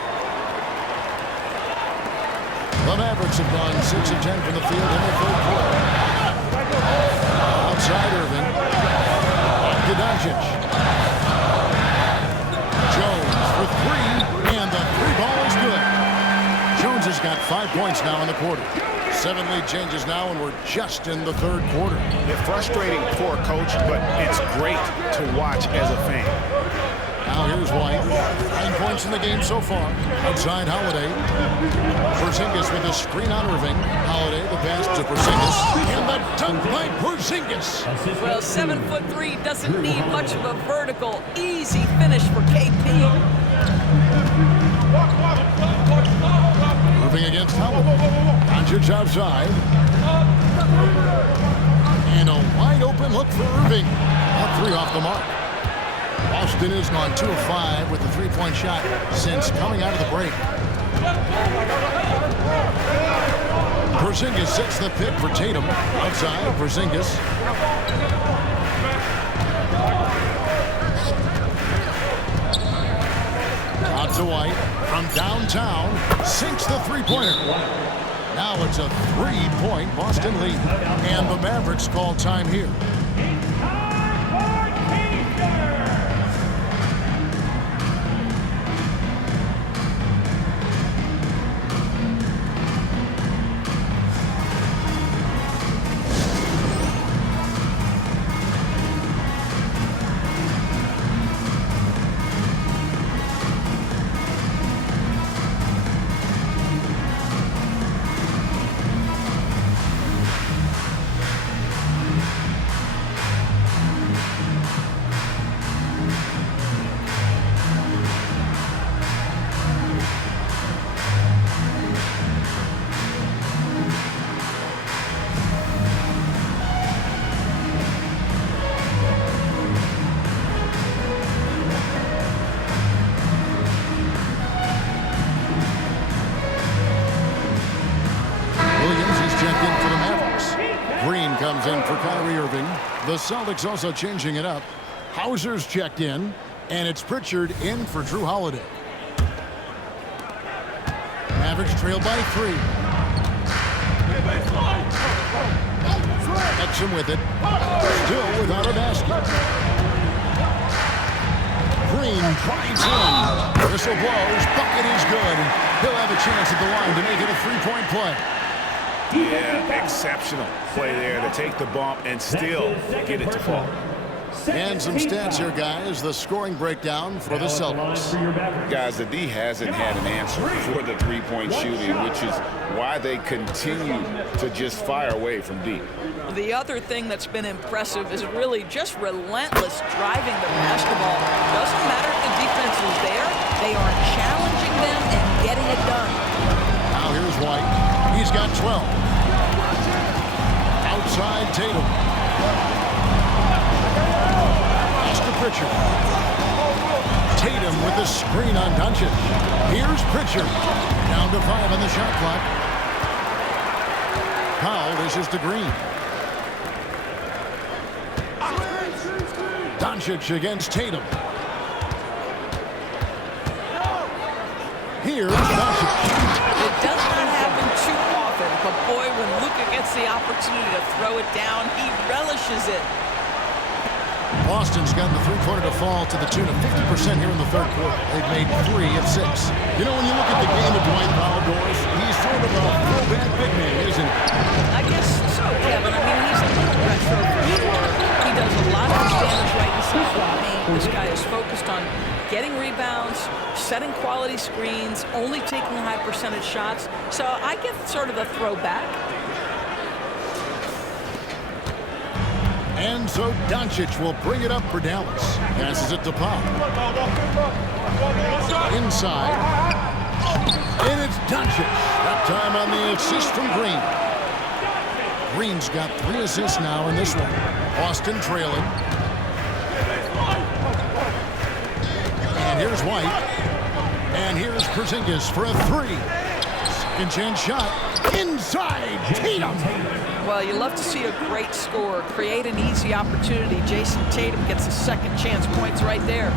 The Mavericks have gone 6 of 10 from the field in the third quarter. Outside Irving. To Doncic. Jones for 3, and the 3-ball is good. Jones has got 5 points now in the quarter. 7 lead changes now, and we're just in the third quarter. It's frustrating for a coach, but it's great to watch as a fan. Now here's White. 9 points in the game so far. Outside Holiday. Porzingis with a screen on Irving. Holiday, the pass to Porzingis. And the dunk by Porzingis. Well, 7'3" doesn't need much of a vertical, easy finish for KP. Moving against Holiday. Doncic outside. And a wide open look for Irving. All 3 off the mark. Boston has gone 2 of 5 with the 3-point shot since coming out of the break. Porzingis sets the pick for Tatum. Outside, Porzingis. Out to White from downtown. Sinks the 3-pointer. Now it's a 3-point Boston lead. And the Mavericks call time here. Comes in for Kyrie Irving. The Celtics also changing it up. Hauser's checked in, and it's Pritchard in for Drew Holiday. Mavericks trail by 3. Exum with it. Still without a basket. Green drives in. Whistle blows. Bucket is good. He'll have a chance at the line to make it a 3-point play. Yeah, exceptional play there to take the bump and still get it to fall. And some stats here, guys. The scoring breakdown for the Celtics. Guys, the D hasn't had an answer for the 3-point shooting, which is why they continue to just fire away from deep. The other thing that's been impressive is really just relentless driving the basketball. Doesn't matter if the defense is there. They are challenging them and getting it done. Now here's White. He's got 12. Outside Tatum. Pass to Pritchard. Tatum with the screen on Doncic. Here's Pritchard. Down to 5 on the shot clock. Powell dishes to Green. Doncic against Tatum. Here's Doncic. It does not happen too often, but boy, when Luka gets the opportunity to throw it down, he relishes it. Boston's gotten the three-pointer to fall to the tune of 50% here in the third quarter. They've made 3 of 6. You know, when you look at the game of Dwight Powell, Doris, he's sort of a fullback big man, isn't he? I guess so, Kevin. I mean, he's a little retro for sure. He does a lot of his damage right inside the paint. This guy is focused on setting quality screens, only taking high percentage shots. So I get sort of a throwback. And so Doncic will bring it up for Dallas. Passes it to Pop. Inside. And it's Doncic. That time on the assist from Green. Green's got 3 assists now in this one. Boston trailing. And here's White. And here's Porzingis for a 3. Second chance shot. Inside Tatum. Well, you love to see a great scorer create an easy opportunity. Jason Tatum gets a second chance points right there.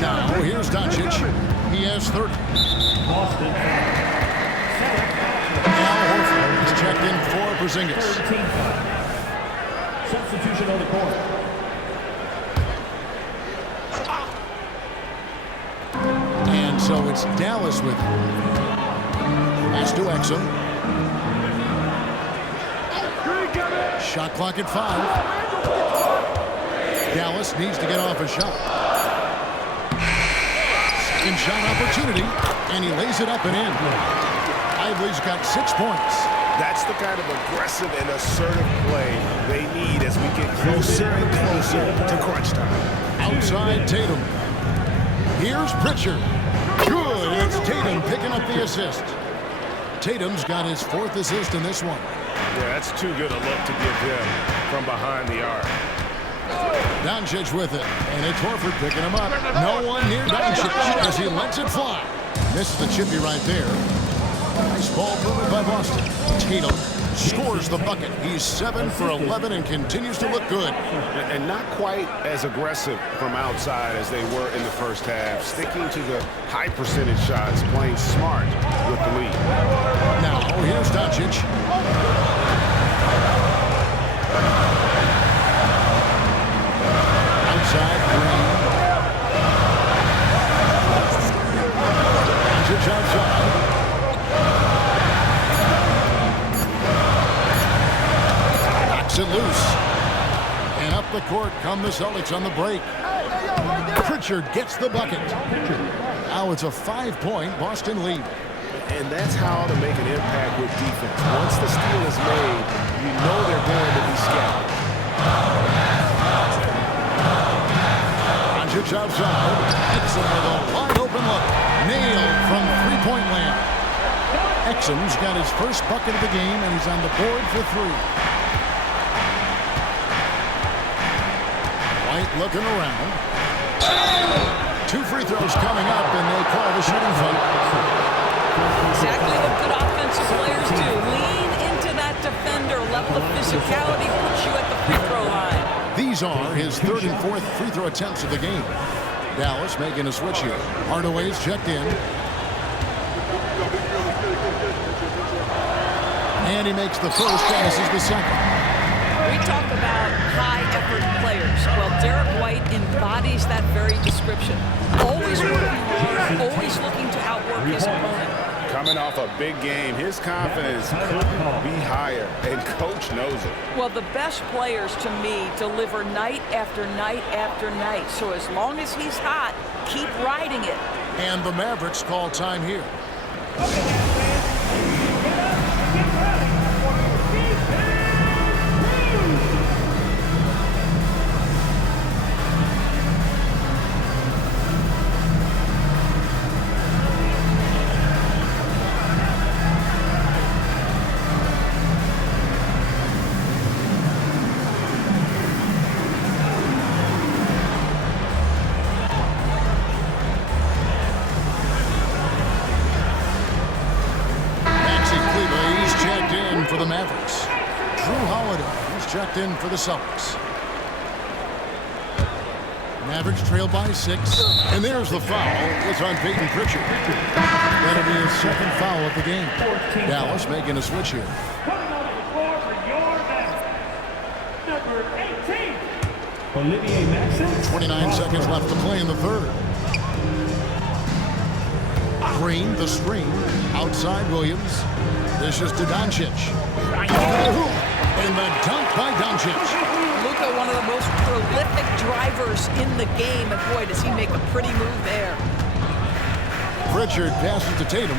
Now here's Doncic. He has 30. Al Horford is checked in for Porzingis. Substitution on the court. And so it's Dallas with him. Pass to Exum. Shot clock at 5. Dallas needs to get off a shot. Second shot opportunity, and he lays it up and in. Lively's got 6 points. That's the kind of aggressive and assertive play they need as we get closer and closer to crunch time. Outside Tatum. Here's Pritchard. Good. It's Tatum picking up the assist. Tatum's got his 4th assist in this one. Yeah, that's too good a look to give him from behind the arc. Doncic with it, and it's Horford picking him up. No one near Doncic as he lets it fly. Misses the chippy right there. Nice ball movement by Boston. Tatum scores the bucket. He's 7 for 11 and continues to look good. And not quite as aggressive from outside as they were in the first half. Sticking to the high percentage shots, playing smart with the lead. Now, here's Doncic. Outside Green. Doncic outside. Knocks it loose. And up the court come the Celtics on the break. Pritchard gets the bucket. Now it's a 5-point Boston lead. And that's how to make an impact with defense. Once the steal is made, you know they're going to be scattered. Doncic outside. Exum with a wide open look. Nailed from three-point land. Exum's got his first bucket of the game, and he's on the board for 3. White looking around. 2 free throws coming up, and they call the shooting foul. Exactly what good offensive players do. Lean into that defender. Level of physicality puts you at the free throw line. These are his 3rd and 4th free throw attempts of the game. Dallas making a switch here. Hardaway's checked in. And he makes the first, and this is the second. We talk about high-effort players. Well, Derek White embodies that very description. Always working hard, always looking to outwork his opponent. Coming off a big game, his confidence couldn't be higher, and Coach knows it. Well, the best players, to me, deliver night after night after night. So as long as he's hot, keep riding it. And the Mavericks call time here. For the Mavericks. Drew Holiday is checked in for the Celtics. Mavericks trail by 6. And there's the foul. It's on Peyton Pritchard. That'll be his 2nd foul of the game. Dallas making a switch here. Olivier Maxson. 29 seconds left to play in the 3rd. Green, the screen. Outside Williams. This is to Doncic. And the dunk by Doncic. Luka, one of the most prolific drivers in the game, and boy, does he make a pretty move there. Pritchard passes to Tatum.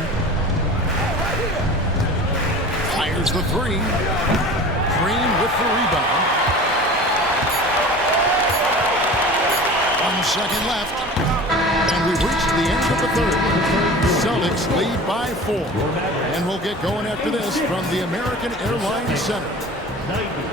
Fires the three. Green with the rebound. 1 second left. And we've reached the end of the third. Celtics lead by 4. And we'll get going after this from the American Airlines Center. 90.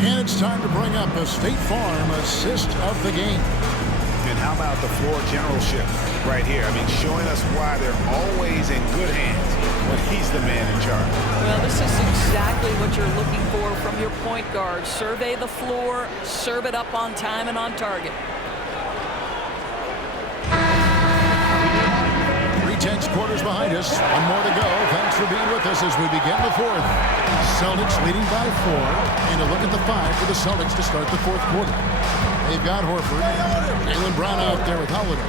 And it's time to bring up the State Farm assist of the game. And how about the floor generalship right here? I mean, showing us why they're always in good hands when he's the man in charge. Well, this is exactly what you're looking for from your point guard. Survey the floor, serve it up on time and on target. 3/10 quarters behind us. One more to go. Thanks for being with us as we begin the fourth. Celtics leading by 4. And a look at the 5 for the Celtics to start the fourth quarter. They've got Horford. Jaylen Brown out there with Holiday.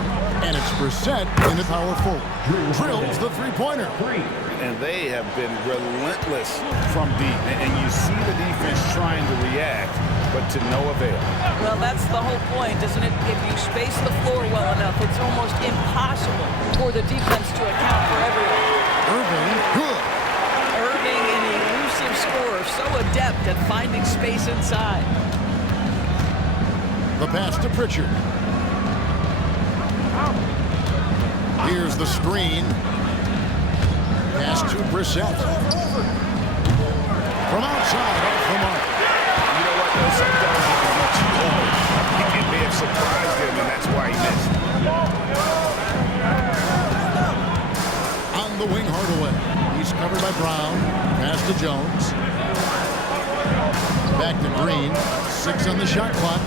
And it's Brissett in the power forward. Drills the three-pointer. And they have been relentless from deep. And you see the defense trying to react, but to no avail. Well, that's the whole point, isn't it? If you space the floor well enough, it's almost impossible for the defense to account for everyone. Irving, good. Irving, an elusive scorer, so adept at finding space inside. The pass to Pritchard. Here's the screen. Pass to Brissett. From outside, off the mark. You know what, though? Sometimes you can be too hard. It may have surprised him, and that's why he missed. On the wing, Hardaway. He's covered by Brown. Pass to Jones. Back to Green. 6 on the shot clock.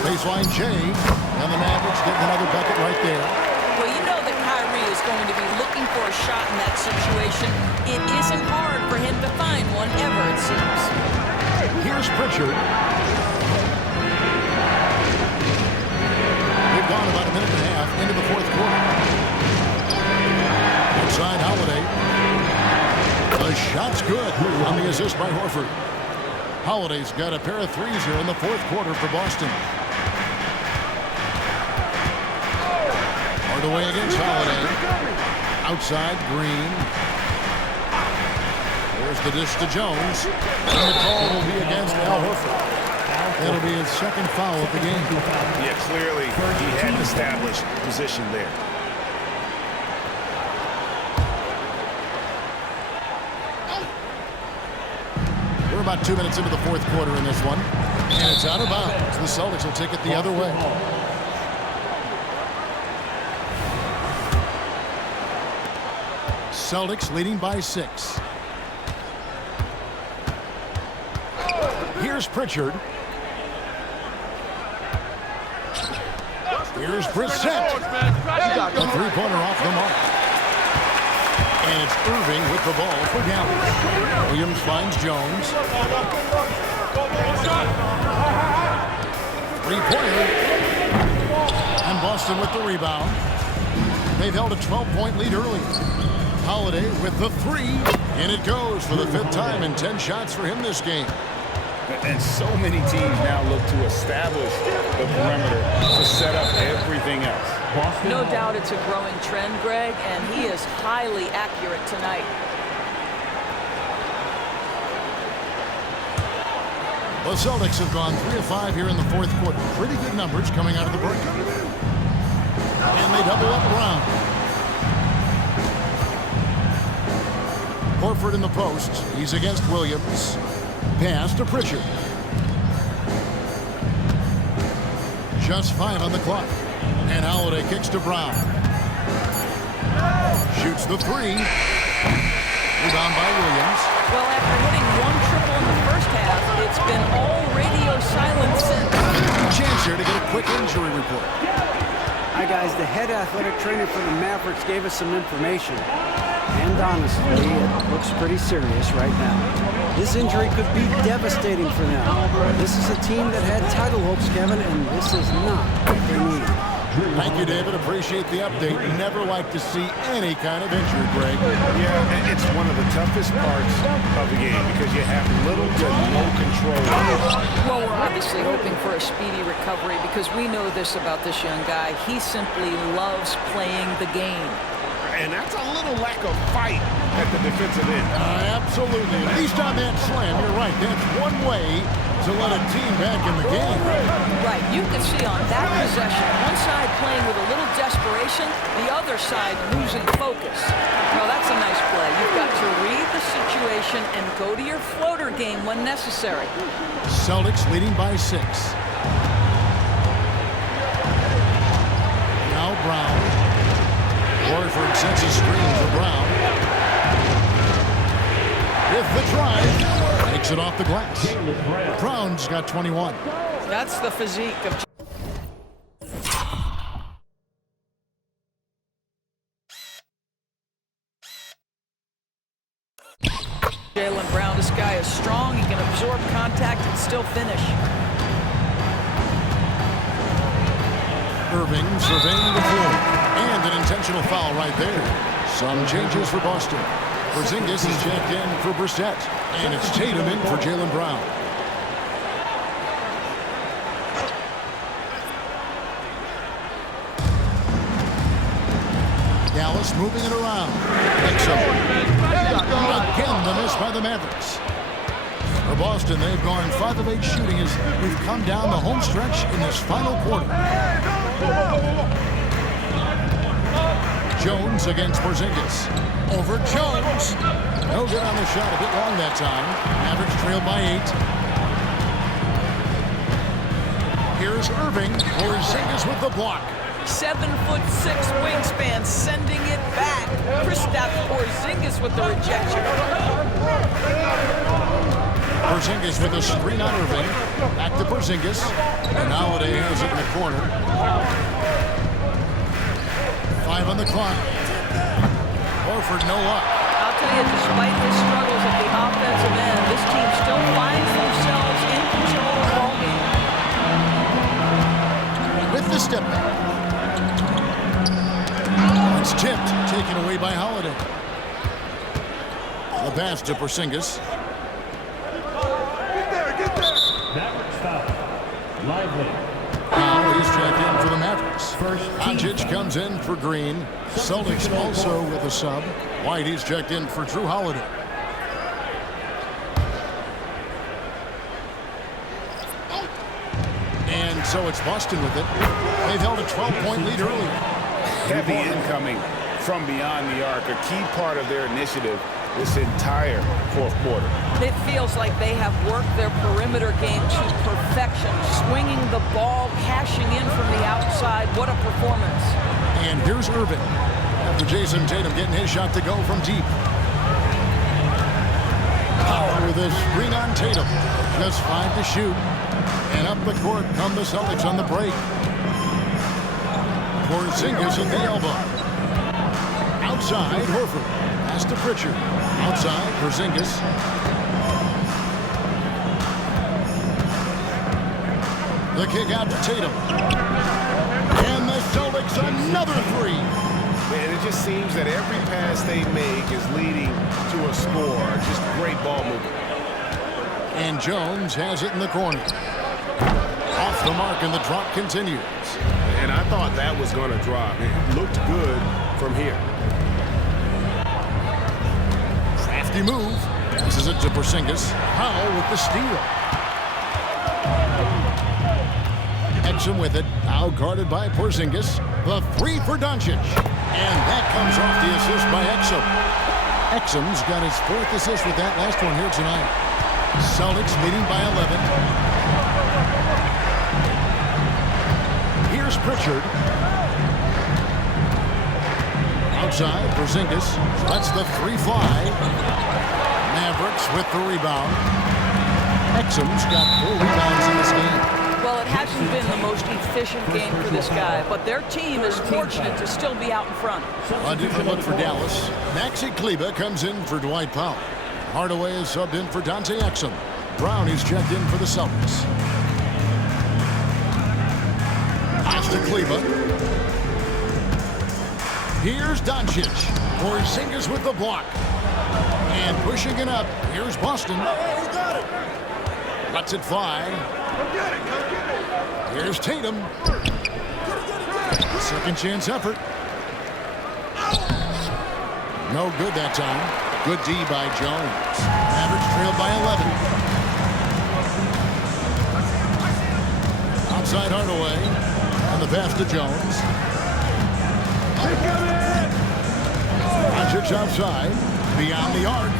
Baseline J. And the Mavericks getting another bucket right there. Well, you know that Kyrie is going to be looking for a shot in that situation. It isn't hard for him to find one ever, it seems. Here's Pritchard. We've gone about a minute and a half into the fourth quarter. Inside Holiday. The shot's good on the assist by Horford. Holiday's got a pair of threes here in the fourth quarter for Boston. Hardaway against Holiday. Outside, Green. There's the dish to Jones. And the call will be against Al Horford. That'll be his second foul of the game. Yeah, clearly he had an established position there. We're about 2 minutes into the fourth quarter in this one. And it's out of bounds. The Celtics will take it the other way. Celtics leading by 6. Here's Pritchard. Here's Brissett. The three-pointer off the mark. And it's Irving with the ball for Dallas. Williams finds Jones. Three-pointer. And Boston with the rebound. They've held a 12-point lead early. Holiday with the three. And it goes for the 5th time and 10 shots for him this game. And so many teams now look to establish the perimeter to set up everything else. No doubt it's a growing trend, Greg, and he is highly accurate tonight. The Celtics have gone 3 of 5 here in the fourth quarter. Pretty good numbers coming out of the break. And they double up Brown. Horford in the post. He's against Williams. Pass to Pritchard. Just 5 on the clock. And Holiday kicks to Brown. Shoots the three. Rebound by Williams. Well, after hitting one triple in the first half, it's been all radio silence since. Chance here to get a quick injury report. Hi, guys. The head athletic trainer for the Mavericks gave us some information. And honestly, it looks pretty serious right now. This injury could be devastating for them. This is a team that had title hopes, Kevin, and this is not what they need. Thank you, David. Appreciate the update. Never like to see any kind of injury, Greg. Yeah, and it's one of the toughest parts of the game because you have little to no control. Well, we're obviously hoping for a speedy recovery because we know this about this young guy. He simply loves playing the game. And that's a little lack of fight at the defensive end. Absolutely. At least on that slam, you're right. That's one way to let a team back in the game. Right. You can see on that possession, one side playing with a little desperation, the other side losing focus. Well, that's a nice play. You've got to read the situation and go to your floater game when necessary. Celtics leading by 6. Now Brown. Horford sends a screen for Brown. With the drive, takes it off the glass. Brown's got 21. That's the physique of Jaylen Brown. This guy is strong. He can absorb contact and still finish. Irving surveying the floor. And an intentional foul right there. Some changes for Boston. Porzingis is checked in for Brissett. And it's Tatum in for Jaylen Brown. Dallas moving it around. Again, the miss by the Mavericks. For Boston, they've gone 5 of 8 shooting as we've come down the home stretch in this final quarter. Jones against Porzingis. Over Jones. No good on the shot. A bit long that time. Mavericks trailed by 8. Here's Irving. Porzingis with the block. 7'6" wingspan, sending it back. Kristaps Porzingis with the rejection. Porzingis with a screen on Irving. Back to Porzingis. And Holiday has it in the corner. 5 on the clock. Horford, no luck. I'll tell you, despite his struggles at the offensive end, this team still finds themselves in control of the ball game. With the step back. It's tipped, taken away by Holiday. The pass to Porzingis. Mavericks foul. Lively. Now he's checked in for the Mavericks. Doncic comes in for Green. Celtics also with a sub. White, he's checked in for Drew Holiday. And so it's Boston with it. They've held a 12-point lead earlier. Heavy incoming from beyond the arc, a key part of their initiative this entire fourth quarter. It feels like they have worked their perimeter game to perfection, swinging the ball, cashing in from the outside. What a performance. And here's Irving after Jason Tatum getting his shot to go from deep. Power with a screen on Tatum. Just 5 to shoot. And up the court come the Celtics on the break. Porzingis at the elbow. Outside, Horford. Pass to Pritchard. Outside, Porzingis. The kick out to Tatum. And the Celtics another 3. Man, it just seems that every pass they make is leading to a score. Just great ball movement. And Jones has it in the corner. Off the mark, and the drop continues. And I thought that was going to drop. It looked good from here. Crafty move. This is it to Porzingis. Powell with the steal. Exum with it. Now guarded by Porzingis. The 3 for Doncic. And that comes off the assist by Exum. Exum's got his 4th assist with that last one here tonight. Celtics leading by 11. Here's Pritchard. Outside, Porzingis lets the three fly. Mavericks with the rebound. Exum's got 4 rebounds in this game. Well, it hasn't been the most efficient game for this guy, but their team is fortunate to still be out in front. A different look for Dallas. Maxi Kleber comes in for Dwight Powell. Hardaway is subbed in for Dante Exum. Brown is checked in for the Celtics. Pass to Kleber. Here's Doncic. Porzingis with the block. And pushing it up. Here's Boston. Lets it fly. Here's Tatum. Second chance effort. No good that time. Good D by Jones. Mavericks trailed by 11. Outside Hardaway. And the pass to Jones. Doncic outside. Beyond the arc.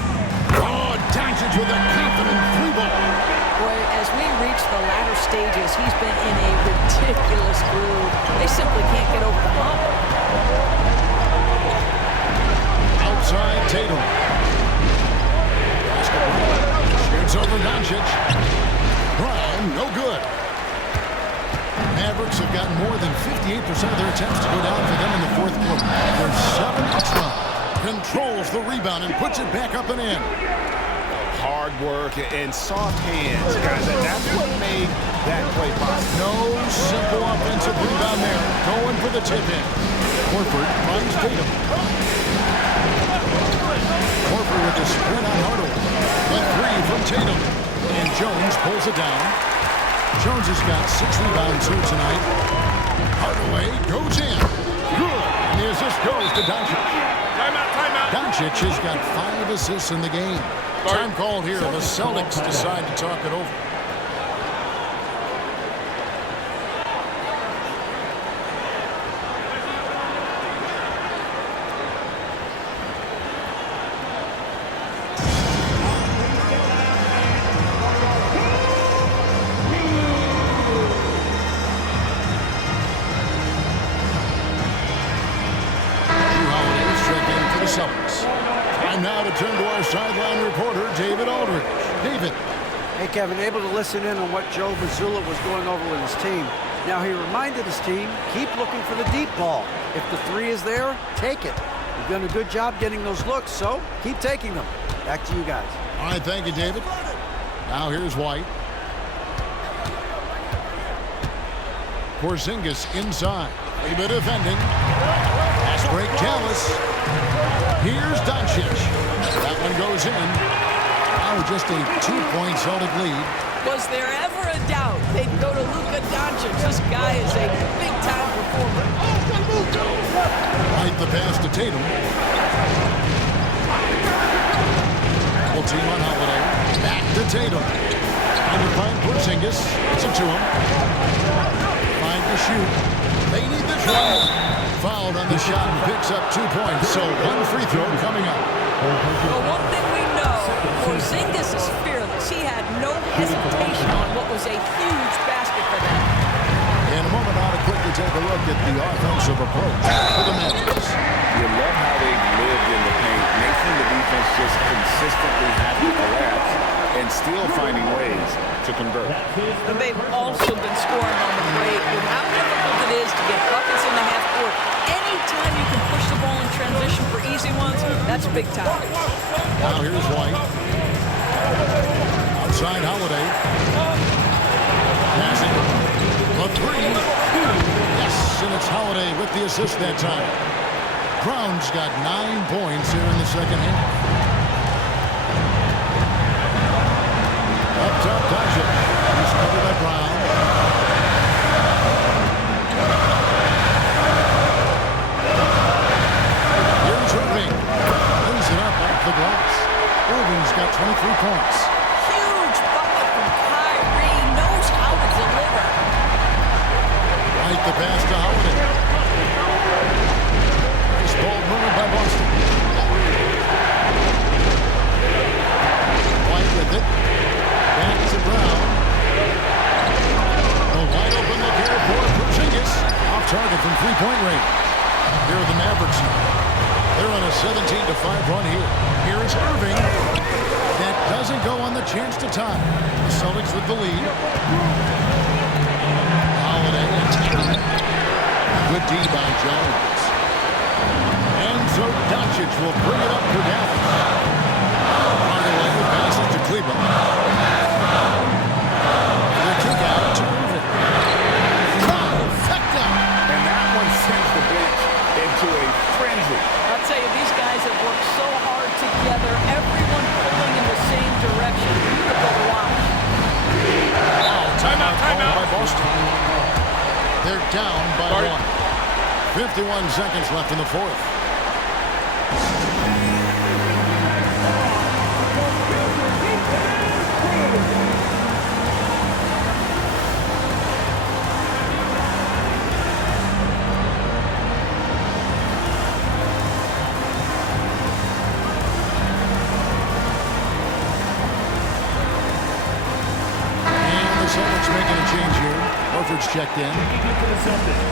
Oh, Doncic with a confident 3-ball. Boy, as we reach the latter stages, he's been in a ridiculous groove. They simply can't get over the hump. Outside Tatum. Shoots over Doncic. Brown, no good. Mavericks have gotten more than 58% of their attempts to go down for them in the fourth quarter. There's 7 extra. Controls the rebound and puts it back up and in. Hard work and soft hands, guys. And that's what made that play possible. No simple offensive rebound there. Going for the tip in. Horford finds Tatum. Horford with the sprint on Hardaway. The 3 from Tatum. And Jones pulls it down. Jones has got 6 rebounds here tonight. Hardaway goes in. Good. And the assist goes to Doncic. Timeout. Doncic has got 5 assists in the game. Time called here. The Celtics decide to talk it over. Time now to turn to our sideline reporter, David Aldridge. David. Hey, Kevin, able to listen in on what Joe Mazzulla was going over with his team. Now, he reminded his team, keep looking for the deep ball. If the 3 is there, take it. You've done a good job getting those looks, so keep taking them. Back to you guys. All right, thank you, David. Now here's White. Porzingis inside. Kleber defending. Pass break, Dallas. Here's Doncic. That one goes in. Now just a 2-point Celtic lead. Was there ever a doubt they'd go to Luka Doncic? This guy is a big-time performer. Right, the pass to Tatum. Double team on Holiday. Back to Tatum. Trying to find Porzingis. It's it to him. Find to shoot. They need this one. Fouled on the shot and picks up 2 points. So 1 free throw coming up. Well, one thing we know, Porzingis is fearless. He had no hesitation on what was a huge basket for them. In a moment, I'll quickly take a look at the offensive approach for the Mavericks. You love how they've lived in the paint, making the defense just consistently have to collapse and still finding ways to convert. And they've also been scoring on the break with how difficult it is to get buckets in the half court. Anytime you can push the ball in transition for easy ones, that's big time. Now here's White. Outside Holiday. Passing. A 3. Yes, and it's Holiday with the assist that time. Brown's got 9 points here in the second half. Up top, Doncic. He's covered by Brown. Here's Irving. Brings it up off the glass. Irving's got 23 points. Huge bucket from Kyrie. Knows how to deliver. Right, the pass to Holiday. Nice ball moved by Boston. White with it. Back to Brown. A wide open look here for Porzingis. target from three-point range. Here are the Mavericks. They're on a 17-5 run here. Here's Irving. That doesn't go on the chance to tie. The Celtics with the lead. Holiday attacking. Good D by Jones. And so Doncic will bring it up for Dallas. Hardaway passes to Cleveland. The kick out to Irving. Trifecta. And that one sends the bench into a frenzy. I'll tell you, these guys have worked so hard together. Everyone pulling in the same direction. Beautiful to watch. Timeout by Boston. They're down by 1. 51 seconds left in the fourth. Making a change here. Horford's checked in. For the Celtics,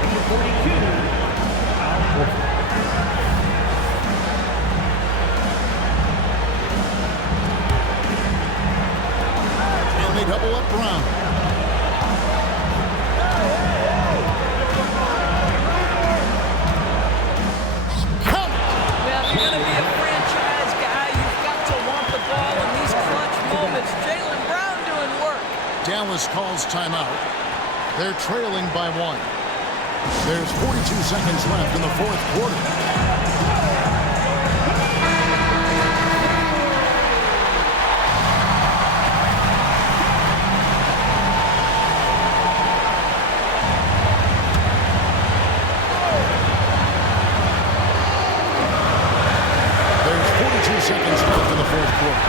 number 42, Al Horford. And they double up Brown. Count it! Well, if you're going to be a franchise guy, you've got to want the ball in these clutch moments. Jaylen Brown doing work. Dallas calls timeout. They're trailing by 1. There's 42 seconds left in the fourth quarter. Seconds left in the fourth quarter.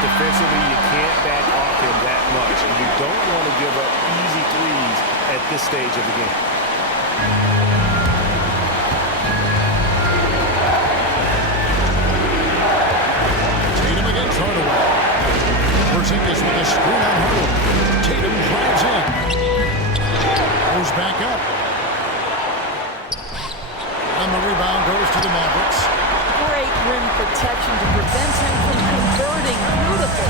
Defensively, you can't back off him that much. And you don't want to give up easy threes at this stage of the game. Tatum against Hardaway. Porzingis with a screen on Hardaway. Tatum drives in. Goes back up. And the rebound goes to the Mavericks. Great rim protection to prevent him from converting. Beautiful.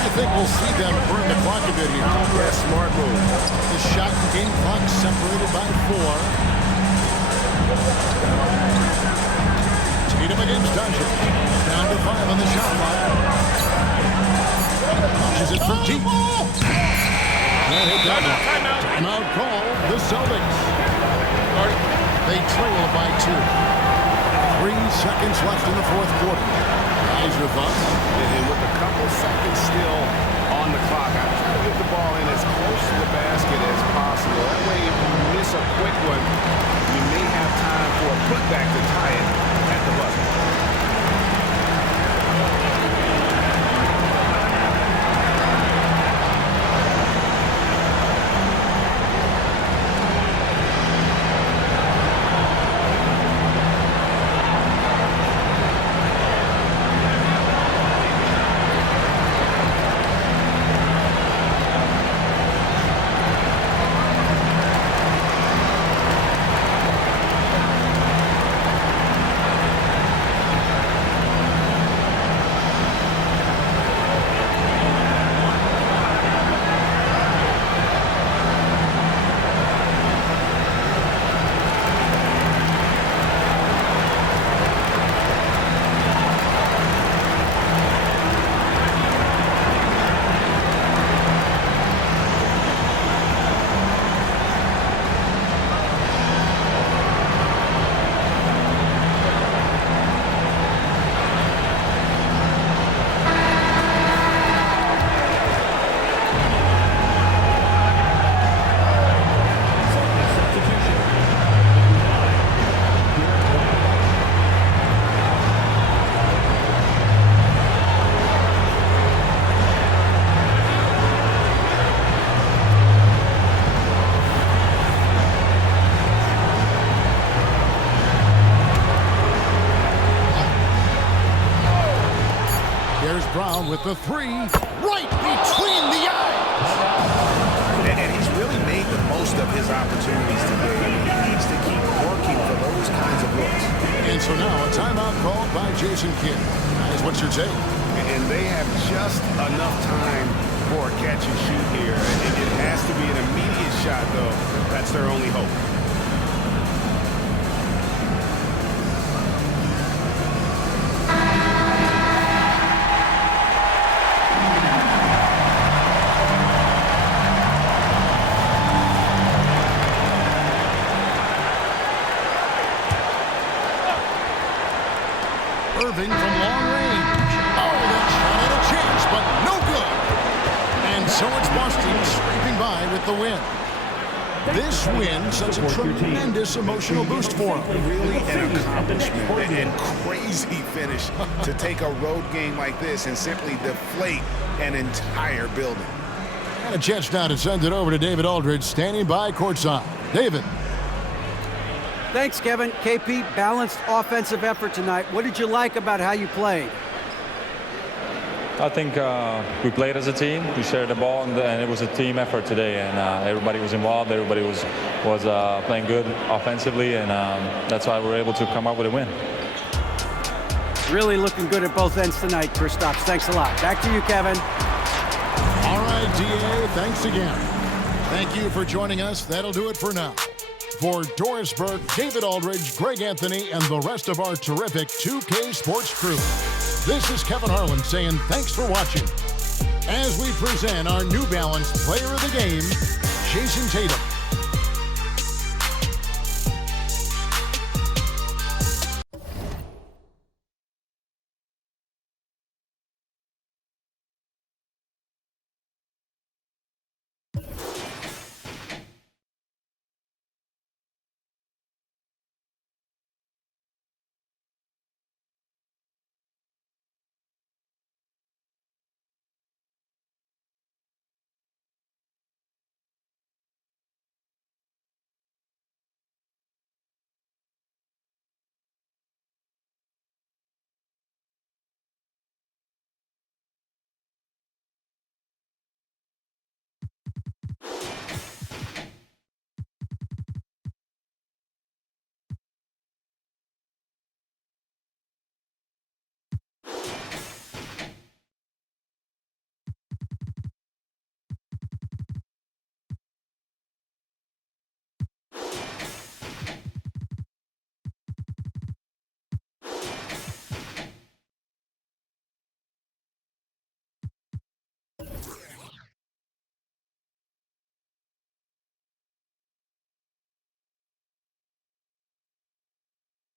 I think we'll see them burn the clock a bit here. Yeah, smart move. The shot and game clock separated by 4. Tatum against Doncic. Down to 5 on the shot clock. Launches it from deep. Timeout call. The Celtics. They trail by 2. 3 seconds left in the fourth quarter. Guys, your thoughts? And with a couple seconds still on the clock, I try to get the ball in as close to the basket as possible. That way, if you miss a quick one, you may have time for a putback to tie it at the buzzer. Brown with the 3, right between the eyes. And he's really made the most of his opportunities today. He needs to keep working for those kinds of looks. And so now a timeout called by Jason Kidd. Guys, what's your take? And they have just enough time for a catch and shoot here. It has to be an immediate shot, though. That's their only hope. Irving from long range. Oh, that shot had a chance, but no good. And so it's Boston scraping by with the win. This win sets a tremendous emotional boost for them. Really an accomplishment and crazy finish to take a road game like this and simply deflate an entire building. And a chance now to send it over to David Aldridge, standing by courtside. David. Thanks, Kevin. KP, balanced offensive effort tonight. What did you like about how you played? I think we played as a team. We shared the ball, and it was a team effort today. And everybody was involved. Everybody was playing good offensively, and that's why we were able to come up with a win. Really looking good at both ends tonight, Kristaps. Thanks a lot. Back to you, Kevin. All right, DA, thanks again. Thank you for joining us. That'll do it for now. For Doris Burke, David Aldridge, Greg Anthony, and the rest of our terrific 2K Sports crew, this is Kevin Harlan saying thanks for watching as we present our New Balance Player of the Game, Jason Tatum.